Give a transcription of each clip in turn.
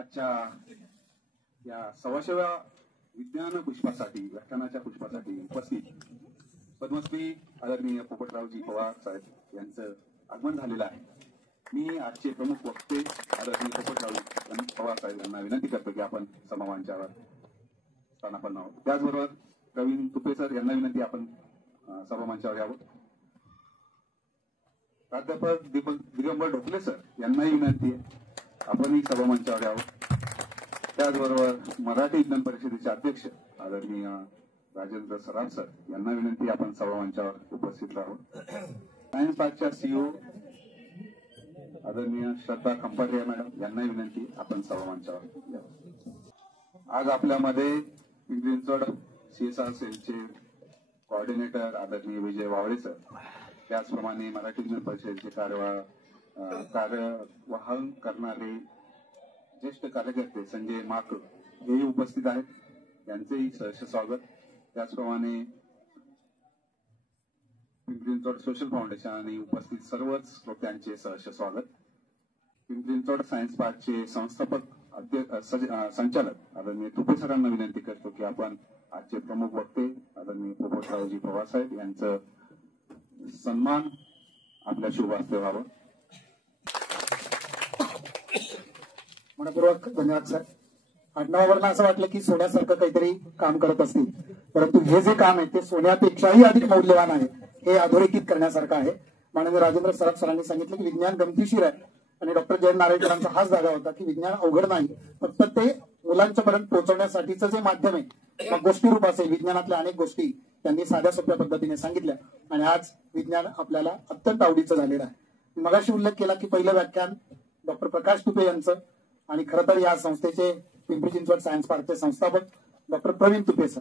आजच्या या 16व्या विज्ञान पुष्पासाठी व्याख्यानाच्या पुष्पासाठी उपस्थित पद्मश्री आदरणीय पोपटरावजी पवार साहेब यांचं आगमन झालेलं आहे। मी आजचे प्रमुख वक्ते आदरणीय पोपटरावजी पवार साहेब यांना विनंती करतो की आपण समामंचावर स्थानापन्न आहोत। त्याचबरोबर प्रवीण तुपे सर यांना विनंती आपण सभामंचावर यावं। प्राध्यापक दिगंबर ढोकले सर यांनाही विनंती आहे आपणही सभामंचावर यावं। त्याचबरोबर मराठी विज्ञान परिषदेचे अध्यक्ष आदरणीय राजेंद्र सराफ सर यांना विनंती आपण सभामंचावर उपस्थित राहावं। सायन्स पार्कच्या सीईओ आदरणीय श्रद्धा खंपाटे मॅडम यांना विनंती आपण सभामंचावर यावं। आज आपल्यामध्ये पिंपरी चिंचवड CSR सेलचे कोऑर्डिनेटर आदरणीय विजय वावळे सर, त्याचप्रमाणे मराठी विज्ञान परिषदेचे कार्यवाहन करणारे ज्येष्ठ कार्यकर्ते संजय माक हेही उपस्थित आहेत, त्यांचेही सहर्ष स्वागत। त्याचप्रमाणे पिंपरी चिंचवड सोशल फाउंडेशन आणि उपस्थित सर्वच श्रोत्यांचे सहर्ष स्वागत। पिंपरी चिंचवड सायन्स पार्कचे संस्थापक संचालक आदरणीय तुपे सरांना विनंती करतो की आपण आजचे प्रमुख वक्ते आदरणीय पोपटरावजी पवार साहेब यांचं सन्मान आपल्या शुभ हस्ते व्हावं। मनपूर्वक धन्यवाद सर। आडनावावरनं असं वाटलं की सोन्यासारखं काहीतरी काम करत असतील, परंतु हे जे काम आहे ते सोन्यापेक्षाही अधिक मौल्यवान आहे, हे अधोरेखित करण्यासारखं आहे। माननीय राजेंद्र सराफ सरांनी सांगितलं की विज्ञान गमतीशीर आहे आणि डॉक्टर जयंत नारळीकरांचा हाच धागा होता की विज्ञान अवघड नाही, फक्त ते मुलांच्या पर्यंत पोहोचवण्यासाठीचं जे माध्यम आहे, मग गोष्टी रूप असेल, विज्ञानातल्या अनेक गोष्टी त्यांनी साध्या सोप्या पद्धतीने सांगितल्या आणि आज विज्ञान आपल्याला अत्यंत आवडीचं झालेलं आहे। मगाशी उल्लेख केला की पहिलं व्याख्यान डॉक्टर प्रकाश तुपे यांचं आणि खरं तर या संस्थेचे पिंपरी चिंचवड सायन्स पार्कचे संस्थापक डॉक्टर प्रवीण तुपे सर,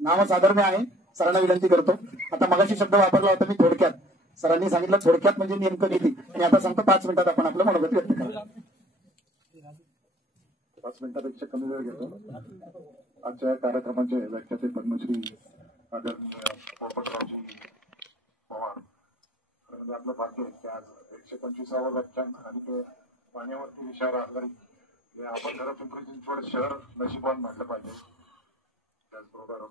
नामच आदरणीय आहे। सरांना विनंती करतो, आता मगाशी शब्द वापरला होता मी थोडक्यात, सरांनी सांगितलं थोडक्यात म्हणजे नेमकं किती, आणि आता सांगतो 5 मिनिटात आपण आपलं मनोगत व्यक्त करा। 5 मिनिटापेक्षा कमी वेळ घेतो। आजच्या कार्यक्रमाचे व्याख्याते पद्मश्री आदरणीय पोपटरावजी पवार, आपलं भाग्य आहे की आज 125वे व्याख्यान आणि ते पाण्यावरती विषयावर आधारित आपण जरा पिंपरी चिंचवड शहर नशिबान म्हटलं पाहिजे। त्याचबरोबर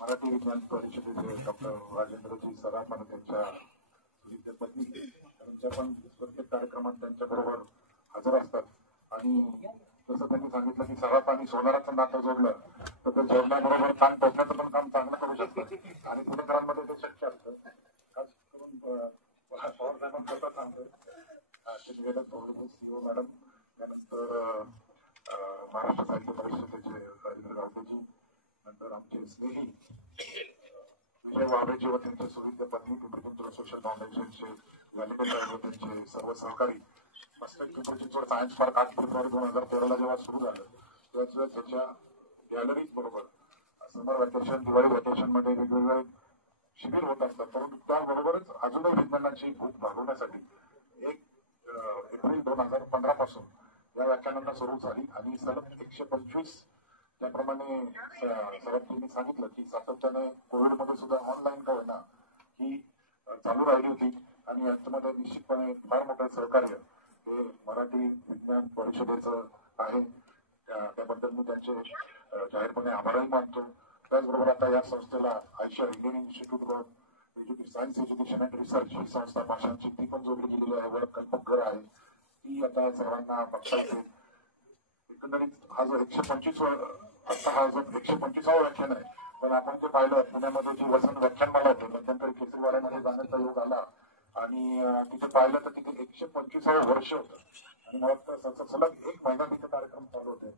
मराठी विज्ञान परिषदेचे डॉक्टर राजेंद्रजी सराफ आणि त्यांच्या पत्नी त्यांच्या पण प्रत्येक कार्यक्रमात त्यांच्या बरोबर हजर असतात आणि जसं त्यांनी सांगितलं की सराफ आणि सोनाराचं नातं जोडलं तर ते जोडण्याबरोबर कान टोचण्याचं पण काम चांगलं करू शकतं आणि पुणेकरांमध्ये ते शक्य असतं। खास करून पवार साहेबांना स्वतः सांगतो CEO मॅडम, त्यानंतर महाराष्ट्र साहित्य परिषदेचे राजेंद्र गावतेजी, नंतर आमचे स्नेही विजय वावेजी व त्यांचे सुविद्य पत्नी पिंपरी चिंचवड सोशल फाउंडेशनचे व्हॅलिडेटर व त्यांचे सर्व सहकारी मस्तक Pimpri Chinchwad science park 8 February 2013 जेव्हा सुरू झालं त्याच वेळेस त्याच्या गॅलरीज बरोबर समर व्हॅकेशन, दिवाळी व्हॅकेशन मध्ये वेगवेगळे शिबिर होत असतात, परंतु त्याबरोबरच अजूनही विज्ञानाची भूक भागवण्यासाठी 1 एप्रिल 2015 पासून या व्याख्यानांना सुरू झाली आणि सलग 125 त्याप्रमाणे सराफजींनी सांगितलं की सातत्याने कोविडमध्ये सुद्धा ऑनलाईन का होईना ही चालू राहिली होती आणि याच्यामध्ये निश्चितपणे फार मोठं सहकार्य हे मराठी विज्ञान परिषदेचं आहे। त्याबद्दल मी त्यांचे जाहीरपणे आभारही मानतो। त्याचबरोबर आता या संस्थेला IISER Indian Institute of Science Education and Research ही संस्था भाषांची ती पण जोडली गेलेली आहे व कल्पक घर आहे, ती आता सर्वांना बघता येते। एकंदरीत हा जो 125वा व्याख्यान आहे, पण आपण ते पाहिलं पुण्यामध्ये जी वसंत व्याख्यानमाला होते मध्यंतरी केसरीवाड्यामध्ये जाण्याचा योग आला आणि तिथे पाहिलं तर तिथे 125वे वर्ष होतं आणि मला तर सलग 1 महिना तिथे कार्यक्रम चालू होते।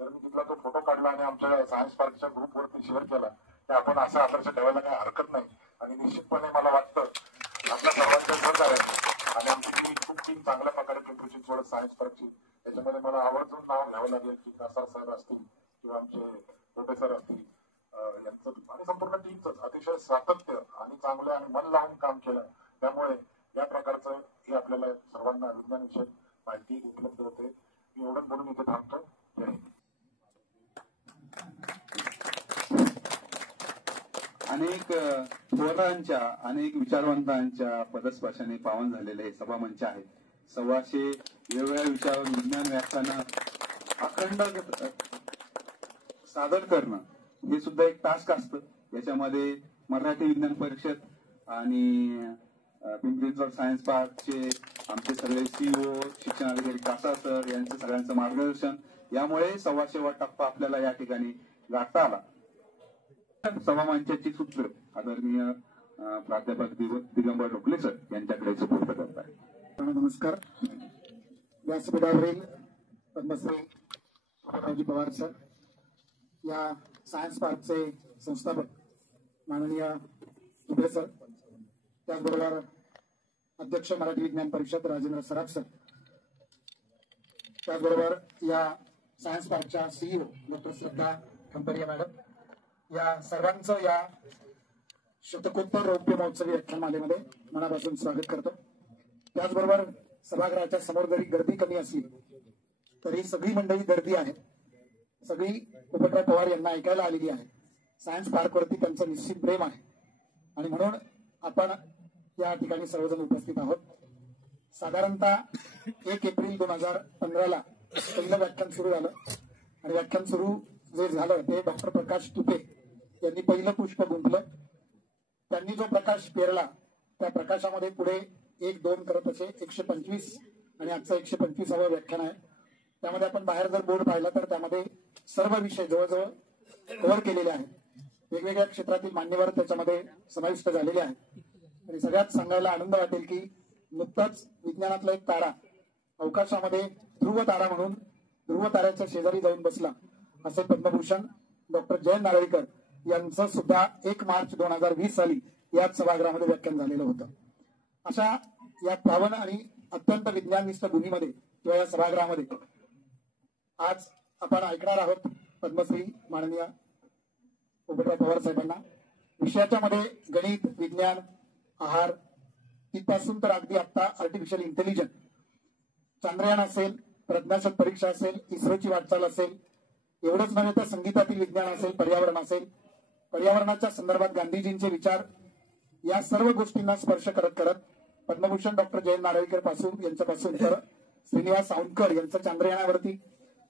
तर मी तिथला तो फोटो काढला आणि आमच्या सायन्स पार्कच्या ग्रुपवरती शेअर केला की आपण असं आदर्श ठेवायला काही हरकत नाही आणि निश्चितपणे मला वाटतं आपल्या सर्वांच्या सहकार्याने आणि आमची टीम चांगल्या प्रकारे पिंपरी चिंचवड सायन्स पार्कची त्याच्यामध्ये मला आवर्जून नाव घ्यावं लागेल की कासार सर असतील किंवा आमचे प्रोफेसर असतील यांचं आणि संपूर्ण टीमच अतिशय सातत्य आणि चांगलं आणि मन लावून काम केलं, त्यामुळे या प्रकारचं हे आपल्याला सर्वांना विज्ञानविषयक माहिती उपलब्ध होते। मी एवढंच बोलून इथे थांबतो। जय हिंद। अनेक थोरांच्या अनेक विचारवंतांच्या पदस्पर्शाने पावन झालेले हे सभामंच आहे। 125 वेगवेगळ्या विचारावर विज्ञान व्याख्यानं अखंड सादर करणं हे सुद्धा एक टास्क असतं। याच्यामध्ये मराठी विज्ञान परिषद आणि पिंपरी चिंचवड सायन्स पार्कचे आमचे सगळे सीईओ, शिक्षणाधिकारी कासा सर यांचं सगळ्यांचं मार्गदर्शन, यामुळे 125वा टप्पा आपल्याला या ठिकाणी गाठता आला। सभा मंचाची सूत्र आदरणीय प्राध्यापक दिगंबर ढोकले सर यांच्याकडे सुपूर्द करत आहे। नमस्कार। व्यासपीठावरील पद्मश्री रावजी पवार सर, या सायन्स पार्कचे संस्थापक माननीय दुबे सर, त्याचबरोबर अध्यक्ष मराठी विज्ञान परिषद राजेंद्र सराफ सर, त्याचबरोबर या सायन्स पार्कच्या सीईओ डॉक्टर श्रद्धा खंपरिया मॅडम, या सर्वांचं या शतकोत्तर रौप्य महोत्सवी व्याख्यानमालेमध्ये मनापासून स्वागत करतो। त्याचबरोबर सभागृहाच्या समोर जरी गर्दी कमी असली तरी सगळी मंडळी गर्दी आहे, सगळी पोपटराव पवार यांना ऐकायला आलेली आहे। सायन्स पार्कवरती त्यांचं निश्चित प्रेम आहे आणि म्हणून आपण या ठिकाणी सर्वजण उपस्थित आहोत। साधारणतः 1 एप्रिल 2015ला पहिलं व्याख्यान सुरू झालं आणि व्याख्यान सुरू जे झालं ते डॉक्टर प्रकाश तुपे यांनी पहिलं पुष्प गुंफलं। त्यांनी जो प्रकाश पेरला त्या प्रकाशामध्ये पुढे 1-2 करत असे 125 आणि आजचं 125वं व्याख्यान आहे। त्यामध्ये आपण बाहेर जर बोर्ड पाहिला तर त्यामध्ये सर्व विषय जवळजवळ कव्हर केलेले आहेत। वेगवेगळ्या क्षेत्रातील मान्यवर त्याच्यामध्ये समाविष्ट झालेले आहेत आणि सगळ्यात सांगायला आनंद वाटेल की नुकताच विज्ञानातला एक तारा अवकाशामध्ये ध्रुव तारा म्हणून ध्रुव ताऱ्याच्या शेजारी जाऊन बसला असे पद्मभूषण डॉक्टर जयंत नारळीकर यांचं सुद्धा 1 मार्च 2020 साली याच सभागृहामध्ये व्याख्यान झालेलं होतं। अशा या पावन आणि अत्यंत विज्ञाननिष्ठ भूमीमध्ये किंवा या सभागृहामध्ये आज आपण ऐकणार आहोत पद्मश्री माननीय पोपटराव पवार साहेबांना। विषयाच्या मध्ये गणित, विज्ञान, आहार तिथपासून तर अगदी आता आर्टिफिशियल इंटेलिजन्स, चांद्रयान असेल, प्रज्ञाशोध परीक्षा असेल, इस्रोची वाटचाल असेल, एवढंच नव्हे तर संगीतातील विज्ञान असेल, पर्यावरण असेल, पर्यावरणाच्या संदर्भात गांधीजींचे विचार, या सर्व गोष्टींना स्पर्श करत करत पद्मभूषण डॉक्टर जयंत नारळीकर पासून यांच्यापासून तर श्रीनिवास सावंतकर यांचं चांद्रयानावरती,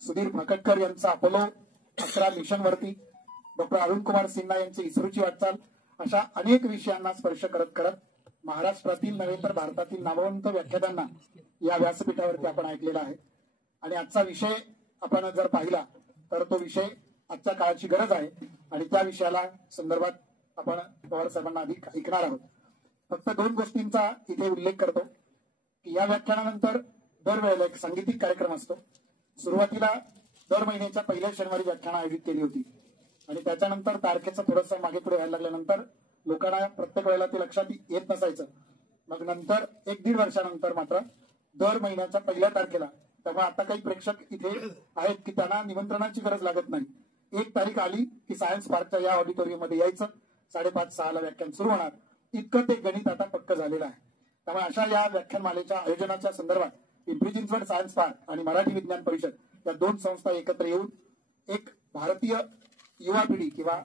सुधीर फाकटकर यांचं अपोलो 11 मिशनवरती, डॉक्टर अरुण कुमार सिन्हा यांची इस्रोची वाटचाल, अशा अनेक विषयांना स्पर्श करत करत महाराष्ट्रातील नव्हे तर भारतातील नामवंत व्याख्यात्यांना या व्यासपीठावरती आपण ऐकलेला आहे। आणि आजचा विषय आपण जर पाहिला तर तो विषय आजच्या काळाची गरज आहे आणि त्या विषयाला संदर्भात आपण पवार साहेबांना अधिक ऐकणार आहोत। फक्त 2 गोष्टींचा इथे उल्लेख करतो की या व्याख्यानानंतर दरवेळेला एक सांगीतिक कार्यक्रम असतो। सुरुवातीला दर महिन्याच्या पहिल्या शनिवारी व्याख्यान आयोजित केली होती आणि त्याच्यानंतर तारखेचं थोडंसं मागे पुढे व्हायला लागल्यानंतर लोकांना प्रत्येक वेळेला ते लक्षात येत नसायचं। मग नंतर 1-1.5 वर्षानंतर मात्र दर महिन्याच्या पहिल्या तारखेला, त्यामुळे आता काही प्रेक्षक इथे आहेत की त्यांना निमंत्रणाची गरज लागत नाही, 1 तारीख आली की सायन्स पार्कच्या या ऑडिटोरियम मध्ये यायचं, 5:30-6ला व्याख्यान सुरू होणार, इतकं ते गणित आता पक्क झालेलं आहे। त्यामुळे अशा या व्याख्यानमालेच्या आयोजनाच्या संदर्भात पिंपरी चिंचवड सायन्स पार्क आणि मराठी विज्ञान परिषद या 2 संस्था एकत्र येऊन एक भारतीय युवा पिढी किंवा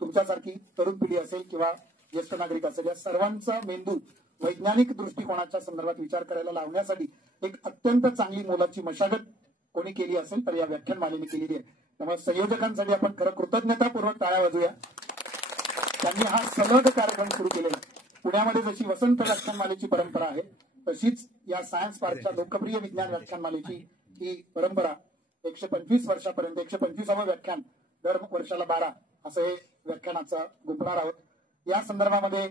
तुमच्यासारखी तरुण पिढी असेल किंवा ज्येष्ठ नागरिक असेल, या सर्वांचा मेंदू वैज्ञानिक दृष्टिकोनाच्या संदर्भात विचार करायला लावण्यासाठी एक अत्यंत चांगली मोलाची मशागत कोणी केली असेल तर या व्याख्यानमालेने केलेली आहे। त्यामुळे संयोजकांसाठी आपण खरं कृतज्ञतापूर्वक टाळ्या वाजूया। त्यांनी हा सलग कार्यक्रम सुरू केलेला। पुण्यामध्ये जशी वसंत व्याख्यानमालेची परंपरा आहे तशीच या सायन्स पार्कच्या लोकप्रिय विज्ञान व्याख्यानमालेची ही परंपरा 125 वर्षापर्यंत 125वं व्याख्यान दर वर्षाला 12 असं हे व्याख्यानाचा गुंफणार आहोत। या संदर्भामध्ये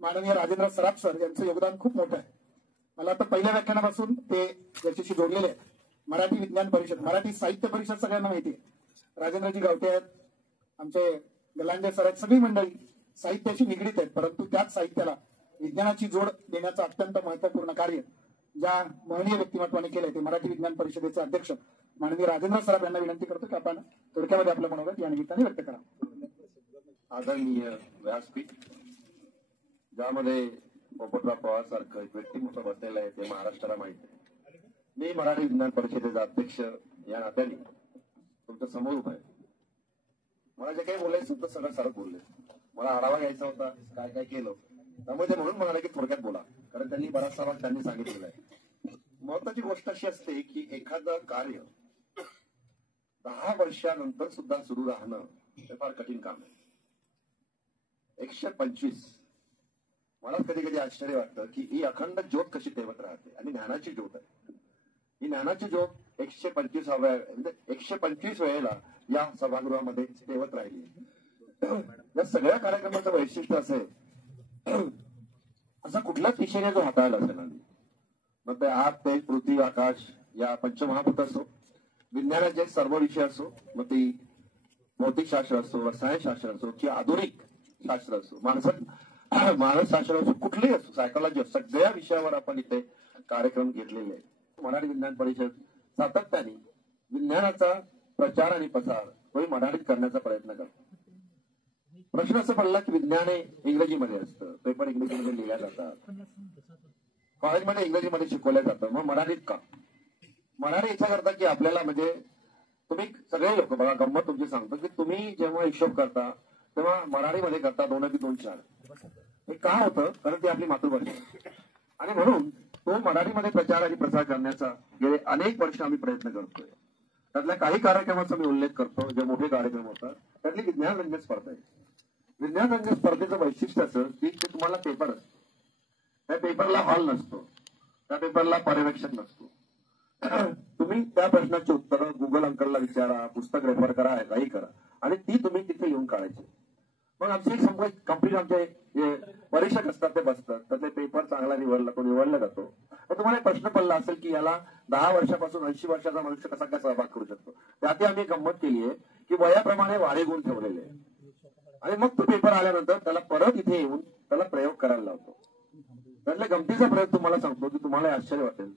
माननीय राजेंद्र सराफ सर यांचं योगदान खूप मोठं आहे। मला तर पहिल्या व्याख्यानापासून ते याच्याशी जोडलेले आहेत। मराठी विज्ञान परिषद, मराठी साहित्य परिषद सगळ्यांना माहिती आहे, राजेंद्रजी गावटे आहेत, आमचे गलांडे सर आहेत, सगळी मंडळी साहित्याशी निगडीत आहेत, परंतु त्याच साहित्याला विज्ञानाची जोड देण्याचं अत्यंत महत्वपूर्ण कार्य ज्या महनीय व्यक्तिमत्वाने केलंय ते मराठी विज्ञान परिषदेचे अध्यक्ष माननीय राजेंद्र सराफ यांना विनंती करतो की आपण थोडक्यामध्ये आपलं मनोगत या निमित्ताने व्यक्त करा। आदरणीय व्यासपीठ, ज्यामध्ये पोपटराव पवार सारखं एक व्यक्तिमत्व बसलेलं आहे ते महाराष्ट्राला माहिती आहे। मी मराठी विज्ञान परिषदेचा अध्यक्ष या नात्याने तुमच्या समोर उभा आहे। मला जे काही बोलायचं होतं सगळं सरळ बोलले, मला आढावा घ्यायचा होता काय काय केलं, त्यामुळे ते म्हणून म्हणाले की थोडक्यात बोला, कारण त्यांनी बराचसा भाग त्यांनी सांगितलेला आहे। महत्वाची गोष्ट अशी असते की एखादं कार्य 10 वर्षानंतर सुद्धा सुरू राहणं हे फार कठीण काम आहे. 125 मला कधी कधी आश्चर्य वाटतं की ही अखंड ज्योत कशी तेवत राहते. आणि ज्ञानाची ज्योत आहे ही. ज्ञानाची ज्योत 125 वेळेला या सभागृहामध्ये तेवत राहिली. या सगळ्या कार्यक्रमाचं वैशिष्ट्य असे असा कुठलाच विषय जो हाताळला असेल आणि मग ते आग तेज पृथ्वी आकाश या पंचमहाभूत असो, विज्ञानाचे सर्व विषय असो, मग ती भौतिकशास्त्र असो, रसायनशास्त्र असो की आधुनिक शास्त्र असो, मानसशास्त्र असो, कुठलेही असो, सायकोलॉजी असो, सगळ्या विषयावर आपण इथे कार्यक्रम घेतलेले आहेत. मराठी विज्ञान परिषद सातत्याने विज्ञानाचा प्रचार आणि प्रसार तोही मराठीत करण्याचा प्रयत्न करतो. प्रश्न असं पडला की विज्ञान हे इंग्रजीमध्ये असतं, पेपर इंग्रजीमध्ये लिहिल्या जातात, कॉलेजमध्ये इंग्रजीमध्ये शिकवलं जातं, मग मराठीत का? मराठी याच्याकरता की आपल्याला म्हणजे तुम्ही सगळे लोक बघा, गंमत तुमची सांगतो की तुम्ही जेव्हा हिशोब करता तेव्हा मराठीमध्ये करता 2 की 2 4. हे का होतं? कारण ती आपली मातृभाषा आहे. आणि म्हणून तो मराठीमध्ये प्रचार आणि प्रसार करण्याचा गेले अनेक वर्ष आम्ही प्रयत्न करतोय. त्यातल्या काही कार्यक्रमाचा मी उल्लेख करतो, जे मोठे कार्यक्रम होतात. त्यातली विज्ञान रंजन स्पर्धा आहे. विज्ञान रंजन स्पर्धेचं वैशिष्ट्य असं की ते तुम्हाला पेपर असतो, त्या पेपरला हॉल नसतो, त्या पेपरला पर्यवेक्षक नसतो. तुम्ही त्या प्रश्नाची उत्तरं गुगल अंकलला विचारा, पुस्तक रेफर करा, काही करा आणि ती तुम्ही तिथे येऊन काढायची. मग आमचे एक कंप्लीट आमचे जे परीक्षक असतात ते बसतात, तर ते पेपर चांगला निवडला जातो. तर तुम्हाला प्रश्न पडला असेल की याला 10 वर्षापासून 80 वर्षाचा मनुष्य कसा काय सहभाग करू शकतो. त्यात आम्ही गंमत केली आहे की वयाप्रमाणे वाढे गुण ठेवलेले आहे आणि मग तो पेपर आल्यानंतर त्याला परत इथे येऊन त्याला प्रयोग करायला लावतो. त्यातल्या गमतीचा प्रयोग तुम्हाला सांगतो की तुम्हाला आश्चर्य वाटेल.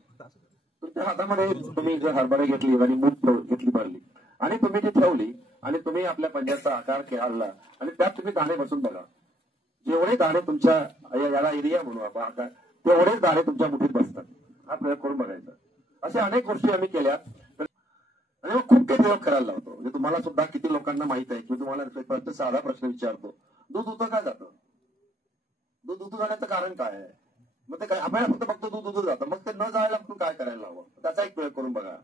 तुमच्या हातामध्ये तुम्ही जर हरभरे घेतली आणि मूठ घेतली भरली आणि तुम्ही ती ठेवली आणि तुम्ही आपल्या पंजाचा आकार खेळला आणि त्यात तुम्ही दाणे बसून बघा. जेवढे दाणे तुमच्या याला एरिया म्हणू आपण आकार, तेवढेच दाणे तुमच्या मुठीत बसतात. हा प्रयोग करून बघायचा. अशा अनेक गोष्टी आम्ही केल्या आणि मग खूप काही प्रयोग करायला लावतो. म्हणजे तुम्हाला सुद्धा किती लोकांना माहित आहे की तुम्हाला साधा प्रश्न विचारतो, दूध उतू काय जातं? दूध उतू जाण्याचं कारण काय आहे? मग ते काय आपल्याला फक्त दूध जातं, मग ते न जायला आपण काय करायला हवं? त्याचा एक प्रयोग करून बघा.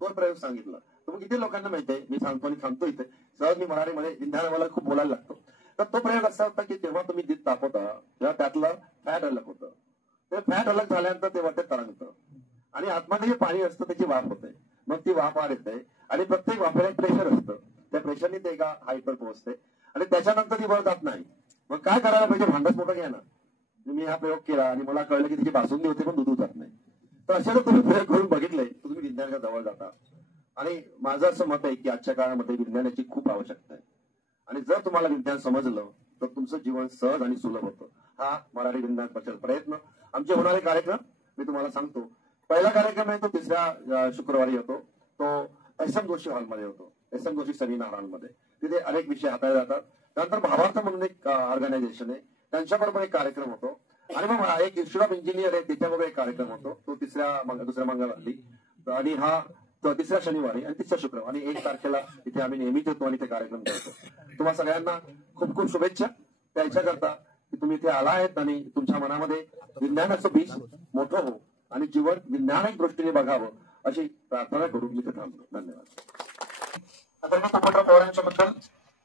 तो प्रयोग सांगितला. तुम्ही किती लोकांना माहिती आहे, मी सांगतो आणि थांबतो इथे. सहज मी मराठीमध्ये विज्ञानाला खूप बोलायला लागतो. तर तो प्रयोग असा होता की जेव्हा तुम्ही दूध तापवता तेव्हा त्यातलं फॅट अलग होतं. ते फॅट अलग झाल्यानंतर तेव्हा ते तरंगतं आणि आतमध्ये जे पाणी असतं त्याची वाफ होते. मग ती वाफ आत येते आणि प्रत्येक वाफेला एक प्रेशर असतं. त्या प्रेशरने ते एका हाईटवर पोहोचते आणि त्याच्यानंतर ती वर जात नाही. मग काय करायला पाहिजे? भांडच मोठं घ्या ना. मी हा प्रयोग केला आणि मला कळलं की तिची बासुंदी होते पण दूध जात नाही. तर अशा जर तुम्ही प्रयोग करून बघितले तर तुम्ही विज्ञानाच्या जवळ जाता. आणि माझं असं मत आहे की आजच्या काळामध्ये विज्ञानाची खूप आवश्यकता आहे आणि जर तुम्हाला विज्ञान समजलं तर तुमचं जीवन सहज आणि सुलभ होतं. हा मराठी विज्ञान प्रचार प्रयत्न. आमचे होणारे कार्यक्रम मी तुम्हाला सांगतो. पहिला कार्यक्रम आहे तो 3ऱ्या शुक्रवारी होतो. तो SM जोशी हॉलमध्ये होतो. SM जोशी सेमिनार हॉलमध्ये. तिथे अनेक विषय हाताळले जातात. त्यानंतर भावार्थ म्हणून एक ऑर्गनायझेशन आहे, त्यांच्याबरोबर एक कार्यक्रम होतो आणि मग एक इन्स्टिट्यूट ऑफ इंजिनियर आहे त्याच्याबरोबर एक कार्यक्रम होतो. तो दुसऱ्या मंगळवारी आणि हा 3ऱ्या शनिवारी आणि 3ऱ्या शुक्रवारी आणि 1 तारखेला इथे आम्ही नेहमीच येतो आणि ते कार्यक्रम करतो. तुम्हाला सगळ्यांना खूप खूप शुभेच्छा त्याच्याकरता की तुम्ही इथे आला आहेत आणि तुमच्या मनामध्ये विज्ञानाचं बीज मोठं हो आणि जीवन विज्ञानिक दृष्टीने बघावं अशी प्रार्थना करून मी इथे थांबतो. धन्यवाद. आता मी पोपटराव पवार यांच्याबद्दल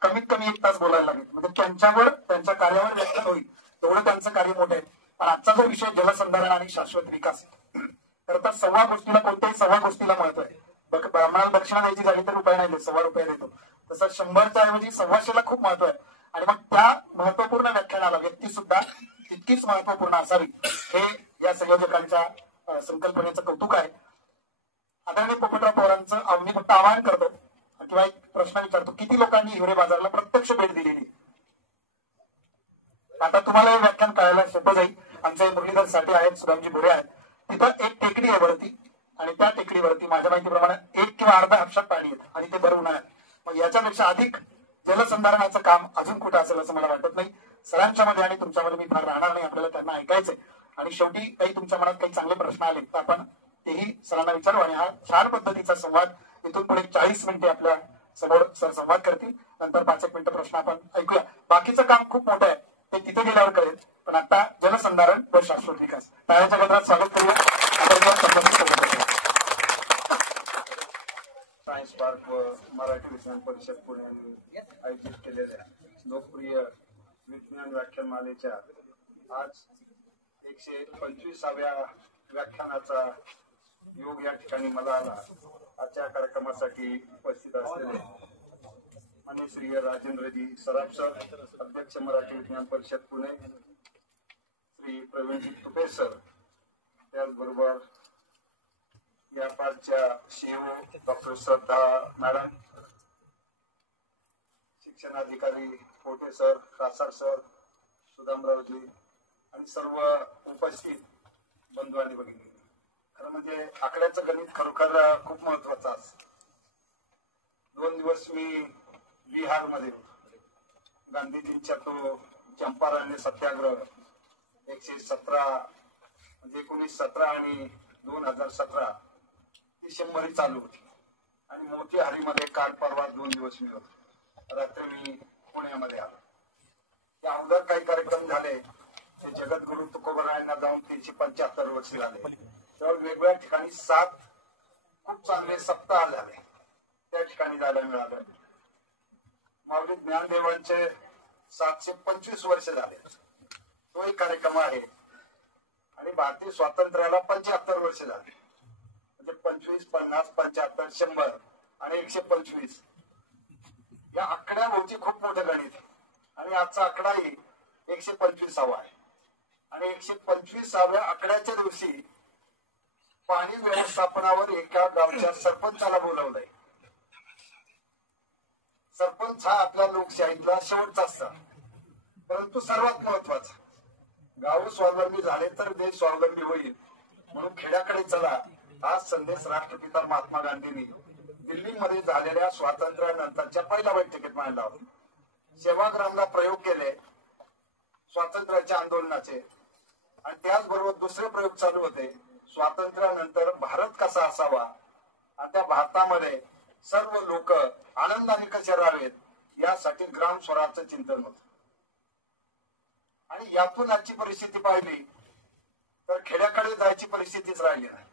कमीत कमी 1 तास बोलायला लागेल. म्हणजे त्यांच्यावर त्यांच्या कार्यावर व्याख्यान होईल तेवढं त्यांचं कार्य मोठं आहे. पण आजचा जो विषय जलसंधारण आणि शाश्वत विकास, खरं तर 1.25 गोष्टीला कोणत्याही 1.25 गोष्टीला महत्व आहे. ब्राह्मणाला दक्षिणा द्यायची झाली तर रुपये नाही देत, 1.25 रुपये देतो. तसं 100च्या ऐवजी 125ला खूप महत्व आहे. आणि मग त्या महत्वपूर्ण व्याख्यानाला व्यक्ती सुद्धा तितकीच महत्वपूर्ण असावी हे या संयोजकांच्या संकल्पनेचं कौतुक आहे. आदरणीय पोपटराव पवारांचं आम्ही फक्त आवाहन करतो किंवा एक प्रश्न विचारतो, किती लोकांनी हिवरे बाजारला प्रत्यक्ष भेट दिलेली? आता तुम्हाला हे व्याख्यान कळायला सोपं जाईल. आमचे मुरलीधर साठे आहेत, सुदामजी भोरे आहेत. तिथं एक टेकडी आहे वरती आणि त्या टेकडीवरती माझ्या माहितीप्रमाणे 1 किंवा अर्धा हापशात पाणी येतं आणि ते भर उन्हाळ्यात. मग याच्यापेक्षा अधिक जलसंधारणाचं काम अजून कुठं असेल असं मला वाटत नाही. सरांच्या मध्ये आणि तुमच्यामध्ये मी फार राहणार नाही, आपल्याला त्यांना ऐकायचंय. आणि शेवटी काही तुमच्या मनात काही चांगले प्रश्न आले तर आपण तेही सरांना विचारू आणि हा छान पद्धतीचा संवाद इथून पुढे 40 मिनिटे आपल्या समोर सर संवाद करतील. नंतर 5 मिनिटं प्रश्न आपण ऐकूया. बाकीचं काम खूप मोठं आहे, ते तिथे गेल्यावर कळेल. पण आता जलसंधारण व शाश्वत विकास टाळ्याच्या गजरात स्वागत करूया. सायन्स पार्क विभाग व मराठी विज्ञान परिषद पुणे आयोजित केलेल्या लोकप्रिय विज्ञान व्याख्यानमालेच्या आज 125व्या व्याख्यानाचा योग या ठिकाणी मला आला. आजच्या कार्यक्रमासाठी उपस्थित असलेले माननीय श्री राजेंद्रजी सराफ सर, अध्यक्ष मराठी विज्ञान परिषद पुणे, श्री प्रवीणजी तुपे सर, त्याचबरोबर या पाचच्या सीईओ डॉक्टर श्रद्धा मॅडम, शिक्षणाधिकारी पोटे सर, कासार सर, सुदामरावजी आणि सर्व उपस्थित बंधू आणि भगिनी. खरं म्हणजे आकड्याचं गणित खरोखर खूप महत्वाचं असतं. 2 दिवस मी बिहारमध्ये गांधीजींच्या तो चंपारण्य सत्याग्रह 117 म्हणजे 1917 आणि 2017 ती 100 चालू होती आणि मोतीहारीमध्ये काल परवा 2 दिवस मी होतो. रात्री मी पुण्यामध्ये आलो. त्या अगोदर काही कार्यक्रम झाले. ते जगद्गुरु तुकोबरायांना जाऊन 375 वर्ष झाले. तेव्हा वेगवेगळ्या ठिकाणी 7 खूप चांगले सप्ताह झाले. त्या ठिकाणी जायला मिळालं. माऊली ज्ञानदेवांचे 725 वर्ष झाले. तो एक कार्यक्रम आहे. आणि भारतीय स्वातंत्र्याला 75 वर्ष झाले. म्हणजे 25, 50, 75, 100 आणि 125 या आकड्याभोवती खूप मोठं गणित आहे. आणि आजचा आकडाही 125वा आहे. आणि 125व्या आकड्याच्या दिवशी पाणी व्यवस्थापनावर एका गावच्या सरपंचाला बोलवलंय. सरपंच हा आपल्या लोकशाहीतला शेवटचा असता, परंतु सर्वात महत्वाचा. गाव स्वावलंबी झाले तर देश स्वावलंबी होईल. म्हणून खेड्याकडे चला हा संदेश राष्ट्रपिता महात्मा गांधींनी दिल्लीमध्ये झालेल्या स्वातंत्र्यानंतरच्या पहिल्या बैठकीत मांडला होता. सेवाग्रामला प्रयोग केले स्वातंत्र्याच्या आंदोलनाचे आणि त्याचबरोबर दुसरे प्रयोग चालू होते स्वातंत्र्यानंतर भारत कसा असावा आणि त्या भारतामध्ये सर्व लोक आनंदाने कसे राहावेत यासाठी ग्राम स्वराजचं चिंतन होतं. आणि यातून आजची परिस्थिती पाहिली तर खेड्याकडे जायची परिस्थितीच राहिली नाही.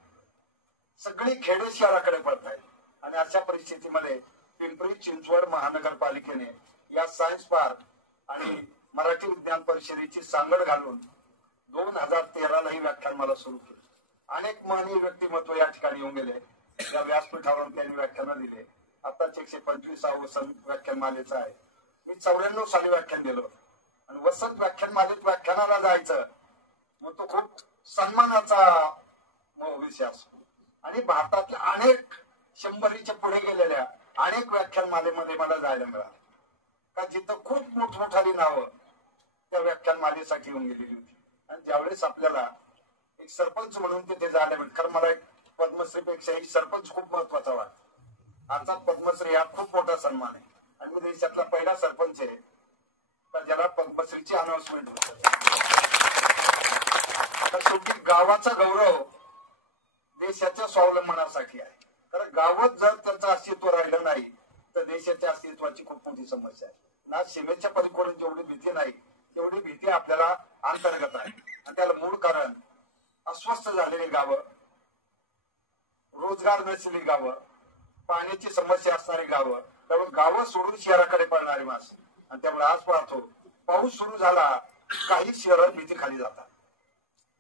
सगळी खेडे शहराकडे पडत आहेत. आणि अशा परिस्थितीमध्ये पिंपरी चिंचवड महानगरपालिकेने या सायन्स पार्क आणि मराठी विज्ञान परिषदेची सांगड घालून 2013ला ही व्याख्यानमाला सुरू केली. अनेक महनीय व्यक्तिमत्व या ठिकाणी येऊन गेले. या व्यासपीठावर त्यांनी व्याख्यानं दिले. आताच 125वा व्याख्यानमालेचा आहे. मी 94 साली व्याख्यान दिलं होतं आणि वसंत व्याख्यानमालेत व्याख्यानाला जायचं मग तो खूप सन्मानाचा विषय असतो. आणि भारतातल्या अनेक 100च्या पुढे गेलेल्या अनेक व्याख्यानमालेमध्ये मला जायला मिळालं का जिथं खूप मोठमोठाली नावं त्या व्याख्यानमालेसाठी येऊन गेलेली होती. आणि ज्यावेळेस आपल्याला एक सरपंच म्हणून तिथे जायला मिळत, कारण मला एक पद्मश्रीपेक्षाही सरपंच खूप महत्वाचा वाटतो. आजचा पद्मश्री हा खूप मोठा सन्मान आहे आणि मी देशातला पहिला सरपंच आहे तर ज्याला पद्मश्रीची अनाउन्समेंट होत. तर शेवटी गावाचा गौरव देशाच्या स्वावलंबनासाठी आहे. कारण गावात जर त्याचं अस्तित्व राहिलं नाही तर देशाच्या अस्तित्वाची खूप मोठी समस्या आहे. ना सीमेच्या पलीकडून जेवढी भीती नाही तेवढी भीती आपल्याला अंतर्गत आहे. आणि त्याला मूळ कारण अस्वस्थ झालेली गावं, रोजगार नसलेली गावं, पाण्याची समस्या असणारी गावं, त्यामुळे गावं सोडून शहराकडे पळणारी माणसं. आणि त्यामुळे आज पाहतो पाऊस सुरू झाला काही शहरं भीती खाली जातात.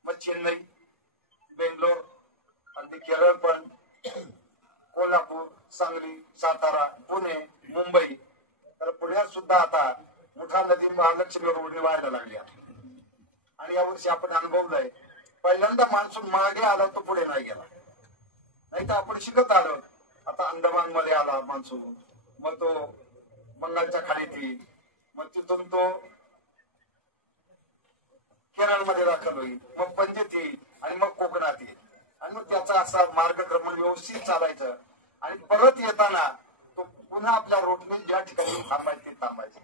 मग चेन्नई, बेंगलोर, अगदी केरळ पण, कोल्हापूर, सांगली, सातारा, पुणे, मुंबई, तर पुण्यात सुद्धा आता मुठा नदी महालक्ष्मी रोडने व्हायला लागली. आणि यावर्षी आपण अनुभवलंय पहिल्यांदा मान्सून मागे आला तो पुढे नाही गेला. नाही तर आपण शिकत आलो. आता अंदमान मध्ये आला मान्सून, मग तो बंगालच्या खाडीत येईल, मग तिथून तो केरळमध्ये दाखल होईल, मग पंजाब येईल आणि मग कोकणात येईल. आणि मग त्याचा असा मार्गक्रमण व्यवस्थित चालायचं आणि परत येताना तो पुन्हा आपल्या रोडने ज्या ठिकाणी थांबायचे ते थांबायचे.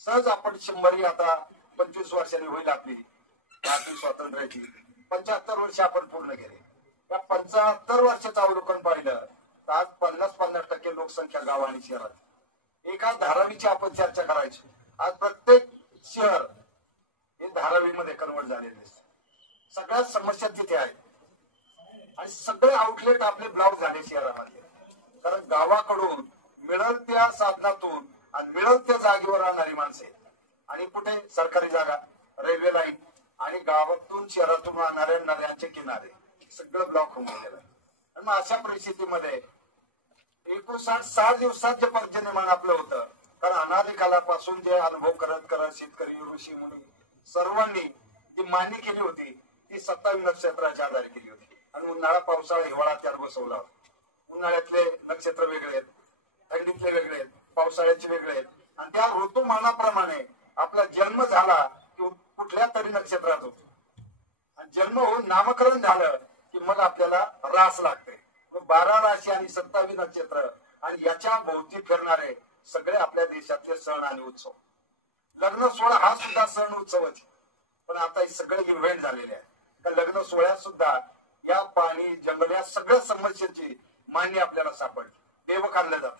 सहज आपण 100 आता 25 वर्षांनी होईल आपली भारतीय स्वातंत्र्याची. 75 वर्ष आपण पूर्ण केले. या 75 वर्षाचं अवलोकन पाहिलं तर आज 50% लोकसंख्या गाव आणि शहरात. एका धारावीची आपण चर्चा करायची, आज प्रत्येक शहर हे धारावीमध्ये कन्वर्ट झालेले दिसते. सगळ्यात समस्या तिथे आहेत आणि सगळे आउटलेट आपले ब्लॉक झाले शहरामध्ये. कारण गावाकडून मिळेल त्या साधनातून आणि मिळेल त्या जागेवर राहणारी माणसे आणि कुठे सरकारी जागा, रेल्वे लाईन आणि गावातून शहरातून वाहणाऱ्या नद्यांचे किनारे सगळं ब्लॉक होऊन गेलेलं आहे. आणि मग अशा परिस्थितीमध्ये 59 दिवसात जे पर्जन्यमान आपलं होतं, कारण अनादी कालापासून जे अनुभव करत करत शेतकरी, ऋषी मुनी सर्वांनी जी मान्य केली होती ती 27 नक्षत्राच्या आधारे केली होती. आणि उन्हाळा, पावसाळा, हिवाळा त्यात बसवला होता. उन्हाळ्यातले नक्षत्र वेगळे आहेत, थंडीतले वेगळे आहेत, पावसाळ्याचे वेगळे आहेत. आणि त्या ऋतुमानाप्रमाणे आपला जन्म झाला की कुठल्या तरी नक्षत्रात होतो. आणि जन्म होऊन नामकरण झालं की मग आपल्याला रास लागते. 12 राशी आणि 27 नक्षत्र आणि याच्या भोवती फिरणारे सगळे आपल्या देशातले सण आणि उत्सव. लग्न सोहळा हा सुद्धा सण उत्सवच. पण आता हे सगळे इव्हेंट झालेले आहे का लग्न सोहळ्यात सुद्धा या पाणी, जंगल या सगळ्या समस्येची मान्य आपल्याला सापडली. देवक आणलं जात.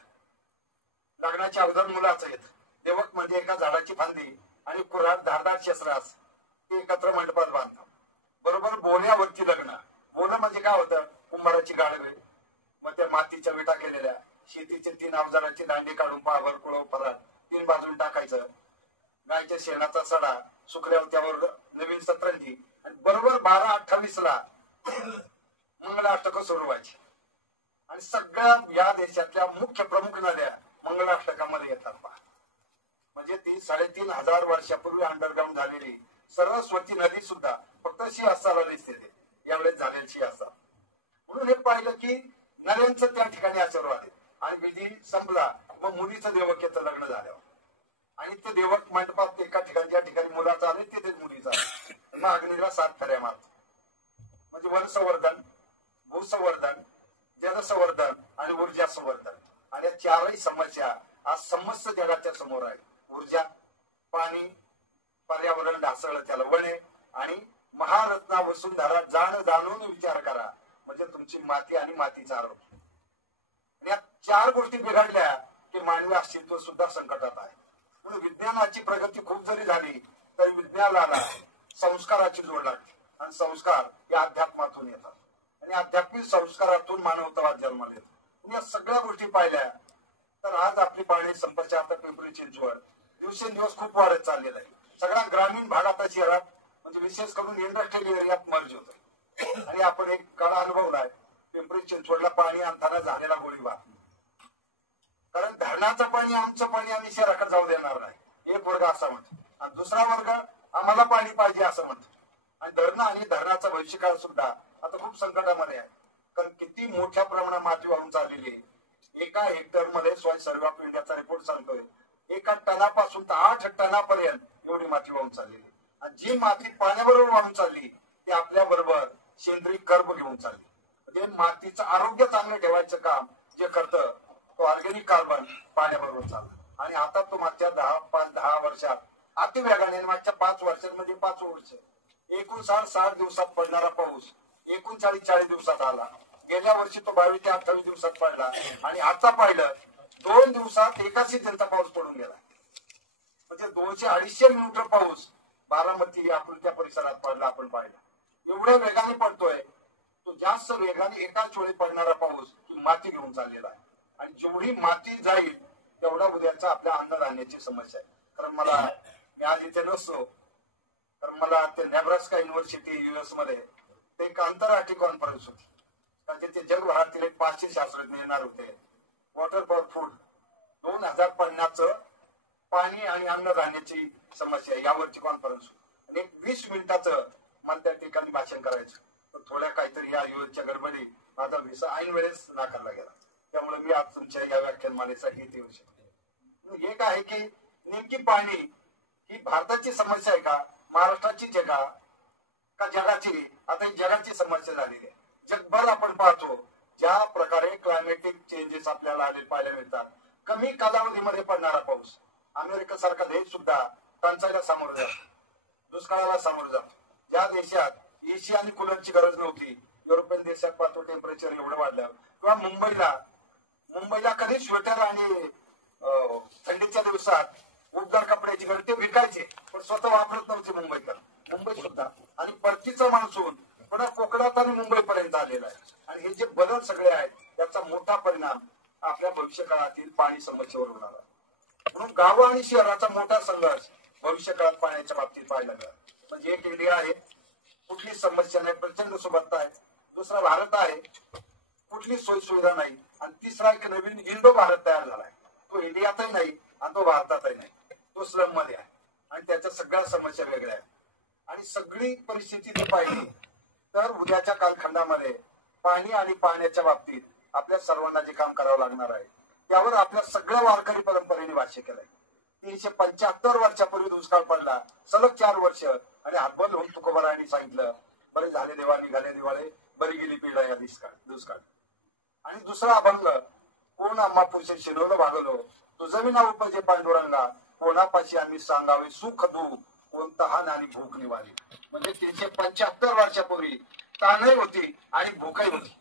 लग्नाच्या अगोदर मुलाचं येत. देवक म्हणजे एका झाडाची फांदी आणि कुऱ्हाड, धारदार शस्त्रास ते एकत्र मंडपात बांधतात. बरोबर बोल्यावरती लग्न. बोलं म्हणजे काय होतं? कुंभाराची गाडवे, मग त्या मातीच्या विटा केलेल्या, शेतीचे 3 अवजाराची दांडी काढून पावर, कुळव, फराट 3 बाजून टाकायचं. गायच्या शेणाचा सडा, सुकल्यावर त्यावर नवीन सतरंजी आणि बरोबर 12:28 ला मंगलाष्टक सुरू व्हायची. आणि सगळ्या या देशातल्या मुख्य प्रमुख नद्या मंगलाष्टकामध्ये येतात पहा. म्हणजे ती 3,500 वर्षापूर्वी अंडरग्राऊंड झालेली सरस्वती नदी सुद्धा फक्त सिंहस्थाला दिसते. यावेळेस झालेली सिंहस्था. म्हणून हे पाहिलं की नद्यांचं त्या ठिकाणी आशीर्वाद आहे. आणि विधी संपला मग मुलीचं देवक येतं लग्न झाल्यावर. आणि ते देवक मंडपात एका ठिकाणी ज्या ठिकाणी मुलाचं आले तिथेच मुलीचं आले. मग अग्नीला 7 फेऱ्या मारतात. म्हणजे वनसंवर्धन, भूसंवर्धन, जलसंवर्धन आणि ऊर्जा संवर्धन. आणि या 4ही समस्या आज समस्त जगाच्या समोर आहे. ऊर्जा, पाणी, पर्यावरण ढासळलं त्याला वने आणि महारत्ना वसुंधरा जाणून विचार करा म्हणजे तुमची माती आणि मातीचं आरोग्य. या 4 गोष्टी बिघडल्या की मानवी अस्तित्व सुद्धा संकटात आहे. म्हणून विज्ञानाची प्रगती खूप जरी झाली तरी विज्ञानाला संस्काराची जोड लागते. आणि संस्कार या अध्यात्मातून येतात. आणि आध्यात्मिक संस्कारातून मानवतावाद जन्माला येतो. या सगळ्या गोष्टी पाहिल्या तर आज आपली पाणी संपर्क आता पिंपरी चिंचवड दिवसेंदिवस खूप वाढत चाललेला आहे. सगळा ग्रामीण भाग आता शहरात म्हणजे विशेष करून इंडस्ट्रियल एरियात मर्ज होतोय. आणि आपण एक काळ अनुभवलाय पिंपरी चिंचवडला पाणी आणताना झालेला गोळीबार. कारण धरणाचं पाणी, आमचं पाणी आम्ही शहराकडे जाऊ देणार नाही एक वर्ग असा म्हणतो आणि दुसरा वर्ग आम्हाला पाणी पाहिजे असं म्हणतो. आणि धरणं आणि धरणाचा भविष्यकाळ सुद्धा आता खूप संकटामध्ये आहे. कारण किती मोठ्या प्रमाणात माती वाहून चाललेली आहे. एका हेक्टर मध्ये सॉइल सर्व्हे ऑफ इंडियाचा रिपोर्ट सांगतोय 1 टनापासून तर 8 टनापर्यंत एवढी माती वाहून चाललेली. आणि जी माती पाण्याबरोबर वाहून चालली ती आपल्या बरोबर सेंद्रिय कर्ब घेऊन चालली. म्हणजे मातीचं आरोग्य चांगलं ठेवायचं काम जे करतं तो ऑर्गॅनिक कार्बन पाण्याबरोबर चाललं. आणि आता तो मागच्या 10 वर्षात अतिवेगाने, मागच्या 5 वर्षांमध्ये 5 वर्ष 59-60 दिवसात पडणारा पाऊस 39-40 दिवसात आला. गेल्या वर्षी तो 22 ते 28 दिवसात पडला. आणि आता पाहिलं 2 दिवसात 81 सेंटीमीटर पाऊस पडून गेला. म्हणजे 200-250 मिलीमीटर पाऊस बारामती आपण त्या परिसरात पडला. आपण पाहिलं एवढ्या वेगाने पडतोय तो. जास्त वेगाने एकाच वेळी पडणारा पाऊस ही माती घेऊन चाललेला आहे. आणि जेवढी माती जाईल तेवढा उद्याचा आपल्या अन्नधान्याची समस्या आहे. कारण मी आज इथे नसतो तर मला ते नेब्रास्का युनिव्हर्सिटी US मध्ये ते एक आंतरराष्ट्रीय कॉन्फरन्स होती. कारण तिथे जगभरातील 500 शास्त्रज्ञ येणार होते. वॉटर फॉर फूड 2050 पाणी आणि अन्नधान्याची समस्या यावरची कॉन्फरन्स होती. आणि 20 मिनिटाचं मला त्या ठिकाणी भाषण करायचं. पण थोड्या काहीतरी या युएसच्या गडबडीत माझा व्हिसा ऐन वेळेस नाकारला गेला. त्यामुळे मी आज तुमच्या या व्याख्यानमालेसाठी इथे येऊ शकतो. एक आहे की नेमकी पाणी ही भारताची समस्या आहे का, महाराष्ट्राचीच आहे का जगाची? आता ही जगाची समस्या झालेली आहे. जगभर आपण पाहतो ज्या प्रकारे क्लायमेटिक चेंजेस आपल्याला पाहायला मिळतात. कमी कालावधीमध्ये पडणारा पाऊस. अमेरिका सारखा देश सुद्धा टंचाईला सामोरं जातो, दुष्काळाला सामोरं जातो. ज्या देशात एसी आणि कूलरची गरज नव्हती, युरोपियन देशात पाहतो टेम्परेचर एवढं वाढलं. किंवा मुंबईला कधी स्वेटर आणि थंडीच्या दिवसात उबदार कपड्याची गरज ते विकायचे पण स्वतः वापरत नव्हते मुंबई सुद्धा. आणि परतीचा मान्सून कोकणात आणि मुंबईपर्यंत आलेला आहे. आणि हे जे बदल सगळे आहेत त्याचा मोठा परिणाम आपल्या आपल्या भविष्य काळातील पाणी समस्येवर होणार आहे. म्हणून गाव आणि शहराचा मोठा संघर्ष भविष्य काळात पाण्याच्या बाबतीत पाहायला मिळाला. म्हणजे एक इंडिया आहे, कुठली समस्या नाही, प्रचंड सुबत्ता आहे. दुसरा भारत आहे, कुठली सोयी सुविधा नाही. आणि तिसरा एक नवीन इंडो भारत तयार झालाय. तो इंडियातही नाही आणि तो भारतातही नाही, तो स्लम मध्ये आहे आणि त्याच्या सगळ्या समस्या वेगळ्या आहेत. आणि सगळी परिस्थिती ती पाहिली तर उद्याच्या कालखंडामध्ये पाणी आणि पाण्याच्या बाबतीत आपल्या सर्वांना जे काम करावं लागणार आहे त्यावर आपल्या सगळ्या वारकरी परंपरेने भाष्य केलंय. 375 वर्षापूर्वी दुष्काळ पडला, सलग 4 वर्ष, आणि हातबल होऊन तुकोबारायांनी सांगितलं, बरे झाले देवा निघाले दिवाळे, बरी गेली पिढा या दुष्काळ. आणि दुसरा अभंग, कोण आम्हा पुरुषे शिरवलं भागलो, तुझं मी नाव उपजे पांडुरंगा, कोणापाशी आम्ही सांगावे सुख दू, कोण तहान आणि भूक निवाली. म्हणजे 375 वर्षापूर्वी तहानही होती आणि भूकही होती.